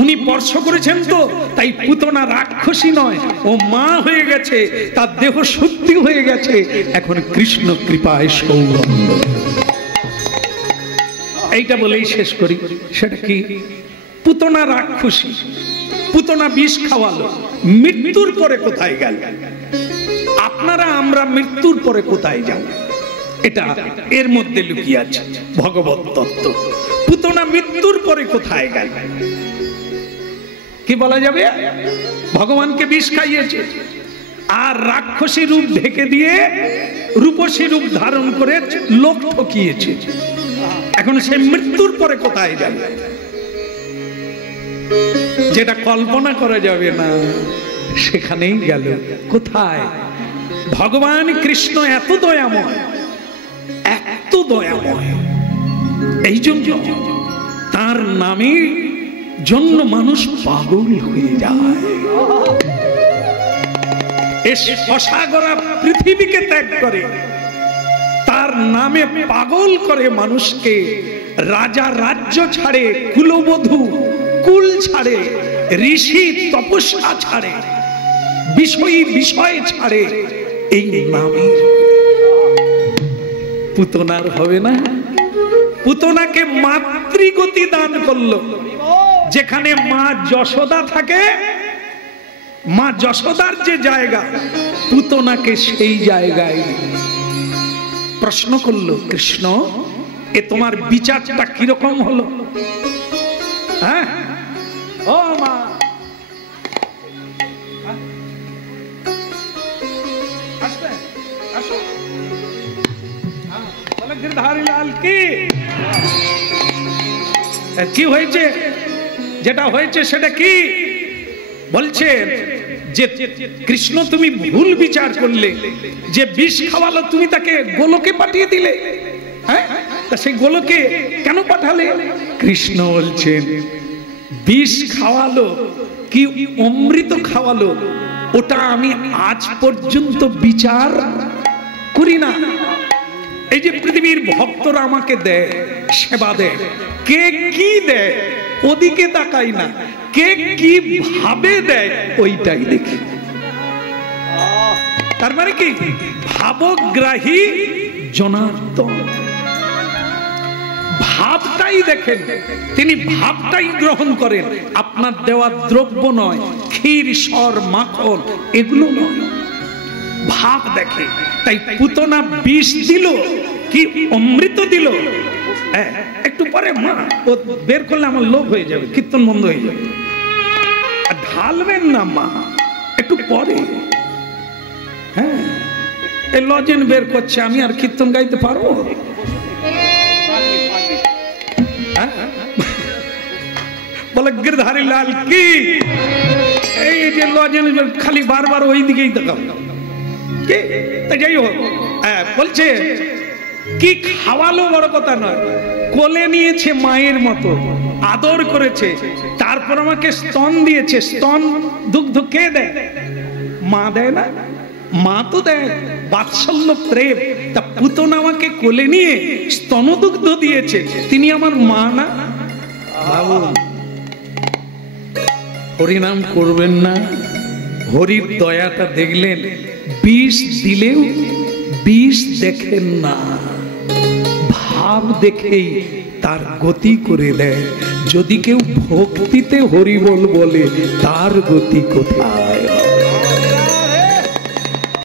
উনি স্পর্শ করেছেন তো, তাই পুতনা রাক্ষসী নয়, ও মা হয়ে গেছে, তার দেহ শুদ্ধি হয়ে গেছে, এখন কৃষ্ণ কৃপায় সৌগন্ধ। এইটা বলেই শেষ করি। সেটা কি? পুতনা রাক্ষসী, পুতনা বিষ খাওয়ালো, মৃত্যুর পরে কোথায় গেল? আপনারা আমরা মৃত্যুর পরে কোথায় যাব? এটা এর মধ্যে লুকিয়ে আছে ভগবত তত্ত্ব। পুতনা মৃত্যুর পরে কোথায় গেল? কি বলা যাবে? ভগবানকে বিষ খাইয়েছে, আর রাক্ষসী রূপ ঢেকে দিয়ে রূপসী রূপ ধারণ করে লোক ঠকিয়েছে। এখন সে মৃত্যুর পরে কোথায় যাবে? যেটা কল্পনা করা যাবে না সেখানেই গেল। কোথায়? ভগবান কৃষ্ণ এত দয়াময়, এত দয়াময়, এই জন্য তার নামের জন্য মানুষ পাগল হয়ে যায়। অসাগরা পৃথিবীকে ত্যাগ করে, তার নামে পাগল করে মানুষকে। রাজা রাজ্য ছাড়ে, কুলবধূ কুল ছাড়ে, ঋষি তপস্যা ছাড়ে, বিষয়ী বিষয় ছাড়ে, এই নামের। পুতনার হবে না? পুতনাকে মাতৃগতি দান করলো। যেখানে মা যশোদা থাকে, মা যশোদার যে জায়গা, পুতনাকে সেই জায়গায় প্রশ্ন করলো, কৃষ্ণ এ তোমার বিচারটা কিরকম হলো? হ্যাঁ, ও মা, গিরধারীলাল কি হয়েছে? যেটা হয়েছে সেটা কি বলছে যে কৃষ্ণ তুমি ভুল বিচার করলে, যে বিষ খাওয়ালো তুমি তাকে গোলকে পাঠিয়ে দিলে। হ্যাঁ, তা সেই গোলকে কেন পাঠালে? কৃষ্ণ বলছেন বিষ খাওয়ালো কি অমৃত খাওয়ালো ওটা আমি আজ পর্যন্ত বিচার করি না। এই যে পৃথিবীর ভক্তরা আমাকে দেয়, সেবা দেয়, কে কি দেয় ওদিকে তাকাই না, কে কি ভাবে দেয় ওইটাই দেখি। তার মানে কি? ভাবগ্রাহী জনার্দন, ভাবটাই দেখেন, তিনি ভাবটাই গ্রহণ করেন। আপনার দেওয়া দ্রব্য নয়, ক্ষীর সর মাখন এগুলো নয়, ভাব দেখে। তাই পুতনা বিষ দিল কি অমৃত দিল? একটু পরে মা ও বের করলে আমার লোভ হয়ে যাবে, কীর্তন বন্ধ হয়ে যাবে। ঢালবেন না মা, একটু পরে। হ্যাঁ, এই লজেন বের করছে, আমি আর কীর্তন গাইতে পারবো? বলে গিরধারীলাল কি, এই যে লজেন খালি বারবার ওই দিকেই দেখাও। যাই হোক, বলছে কি খাওয়ালো বড় কথা নয়, কোলে নিয়েছে মায়ের মতো, আদর করেছে, তারপর আমাকে স্তন দিয়েছে। স্তন দুগ্ধ কে দেয়? মা দেয় না? মা তো দেয়, বাৎসল্য প্রেম। তা পুতনা আমাকে কোলে নিয়ে স্তন দুগ্ধ দিয়েছে, তিনি আমার মা না? হরিনাম করবেন না? হরির দয়াটা দেখলেন, বিষ দিলেও বিষ দেখেন না, ভাব দেখেই তার গতি করে দেয়। যদি কেউ ভক্তিতে হরিবল বলে, তার গতি কোথায়?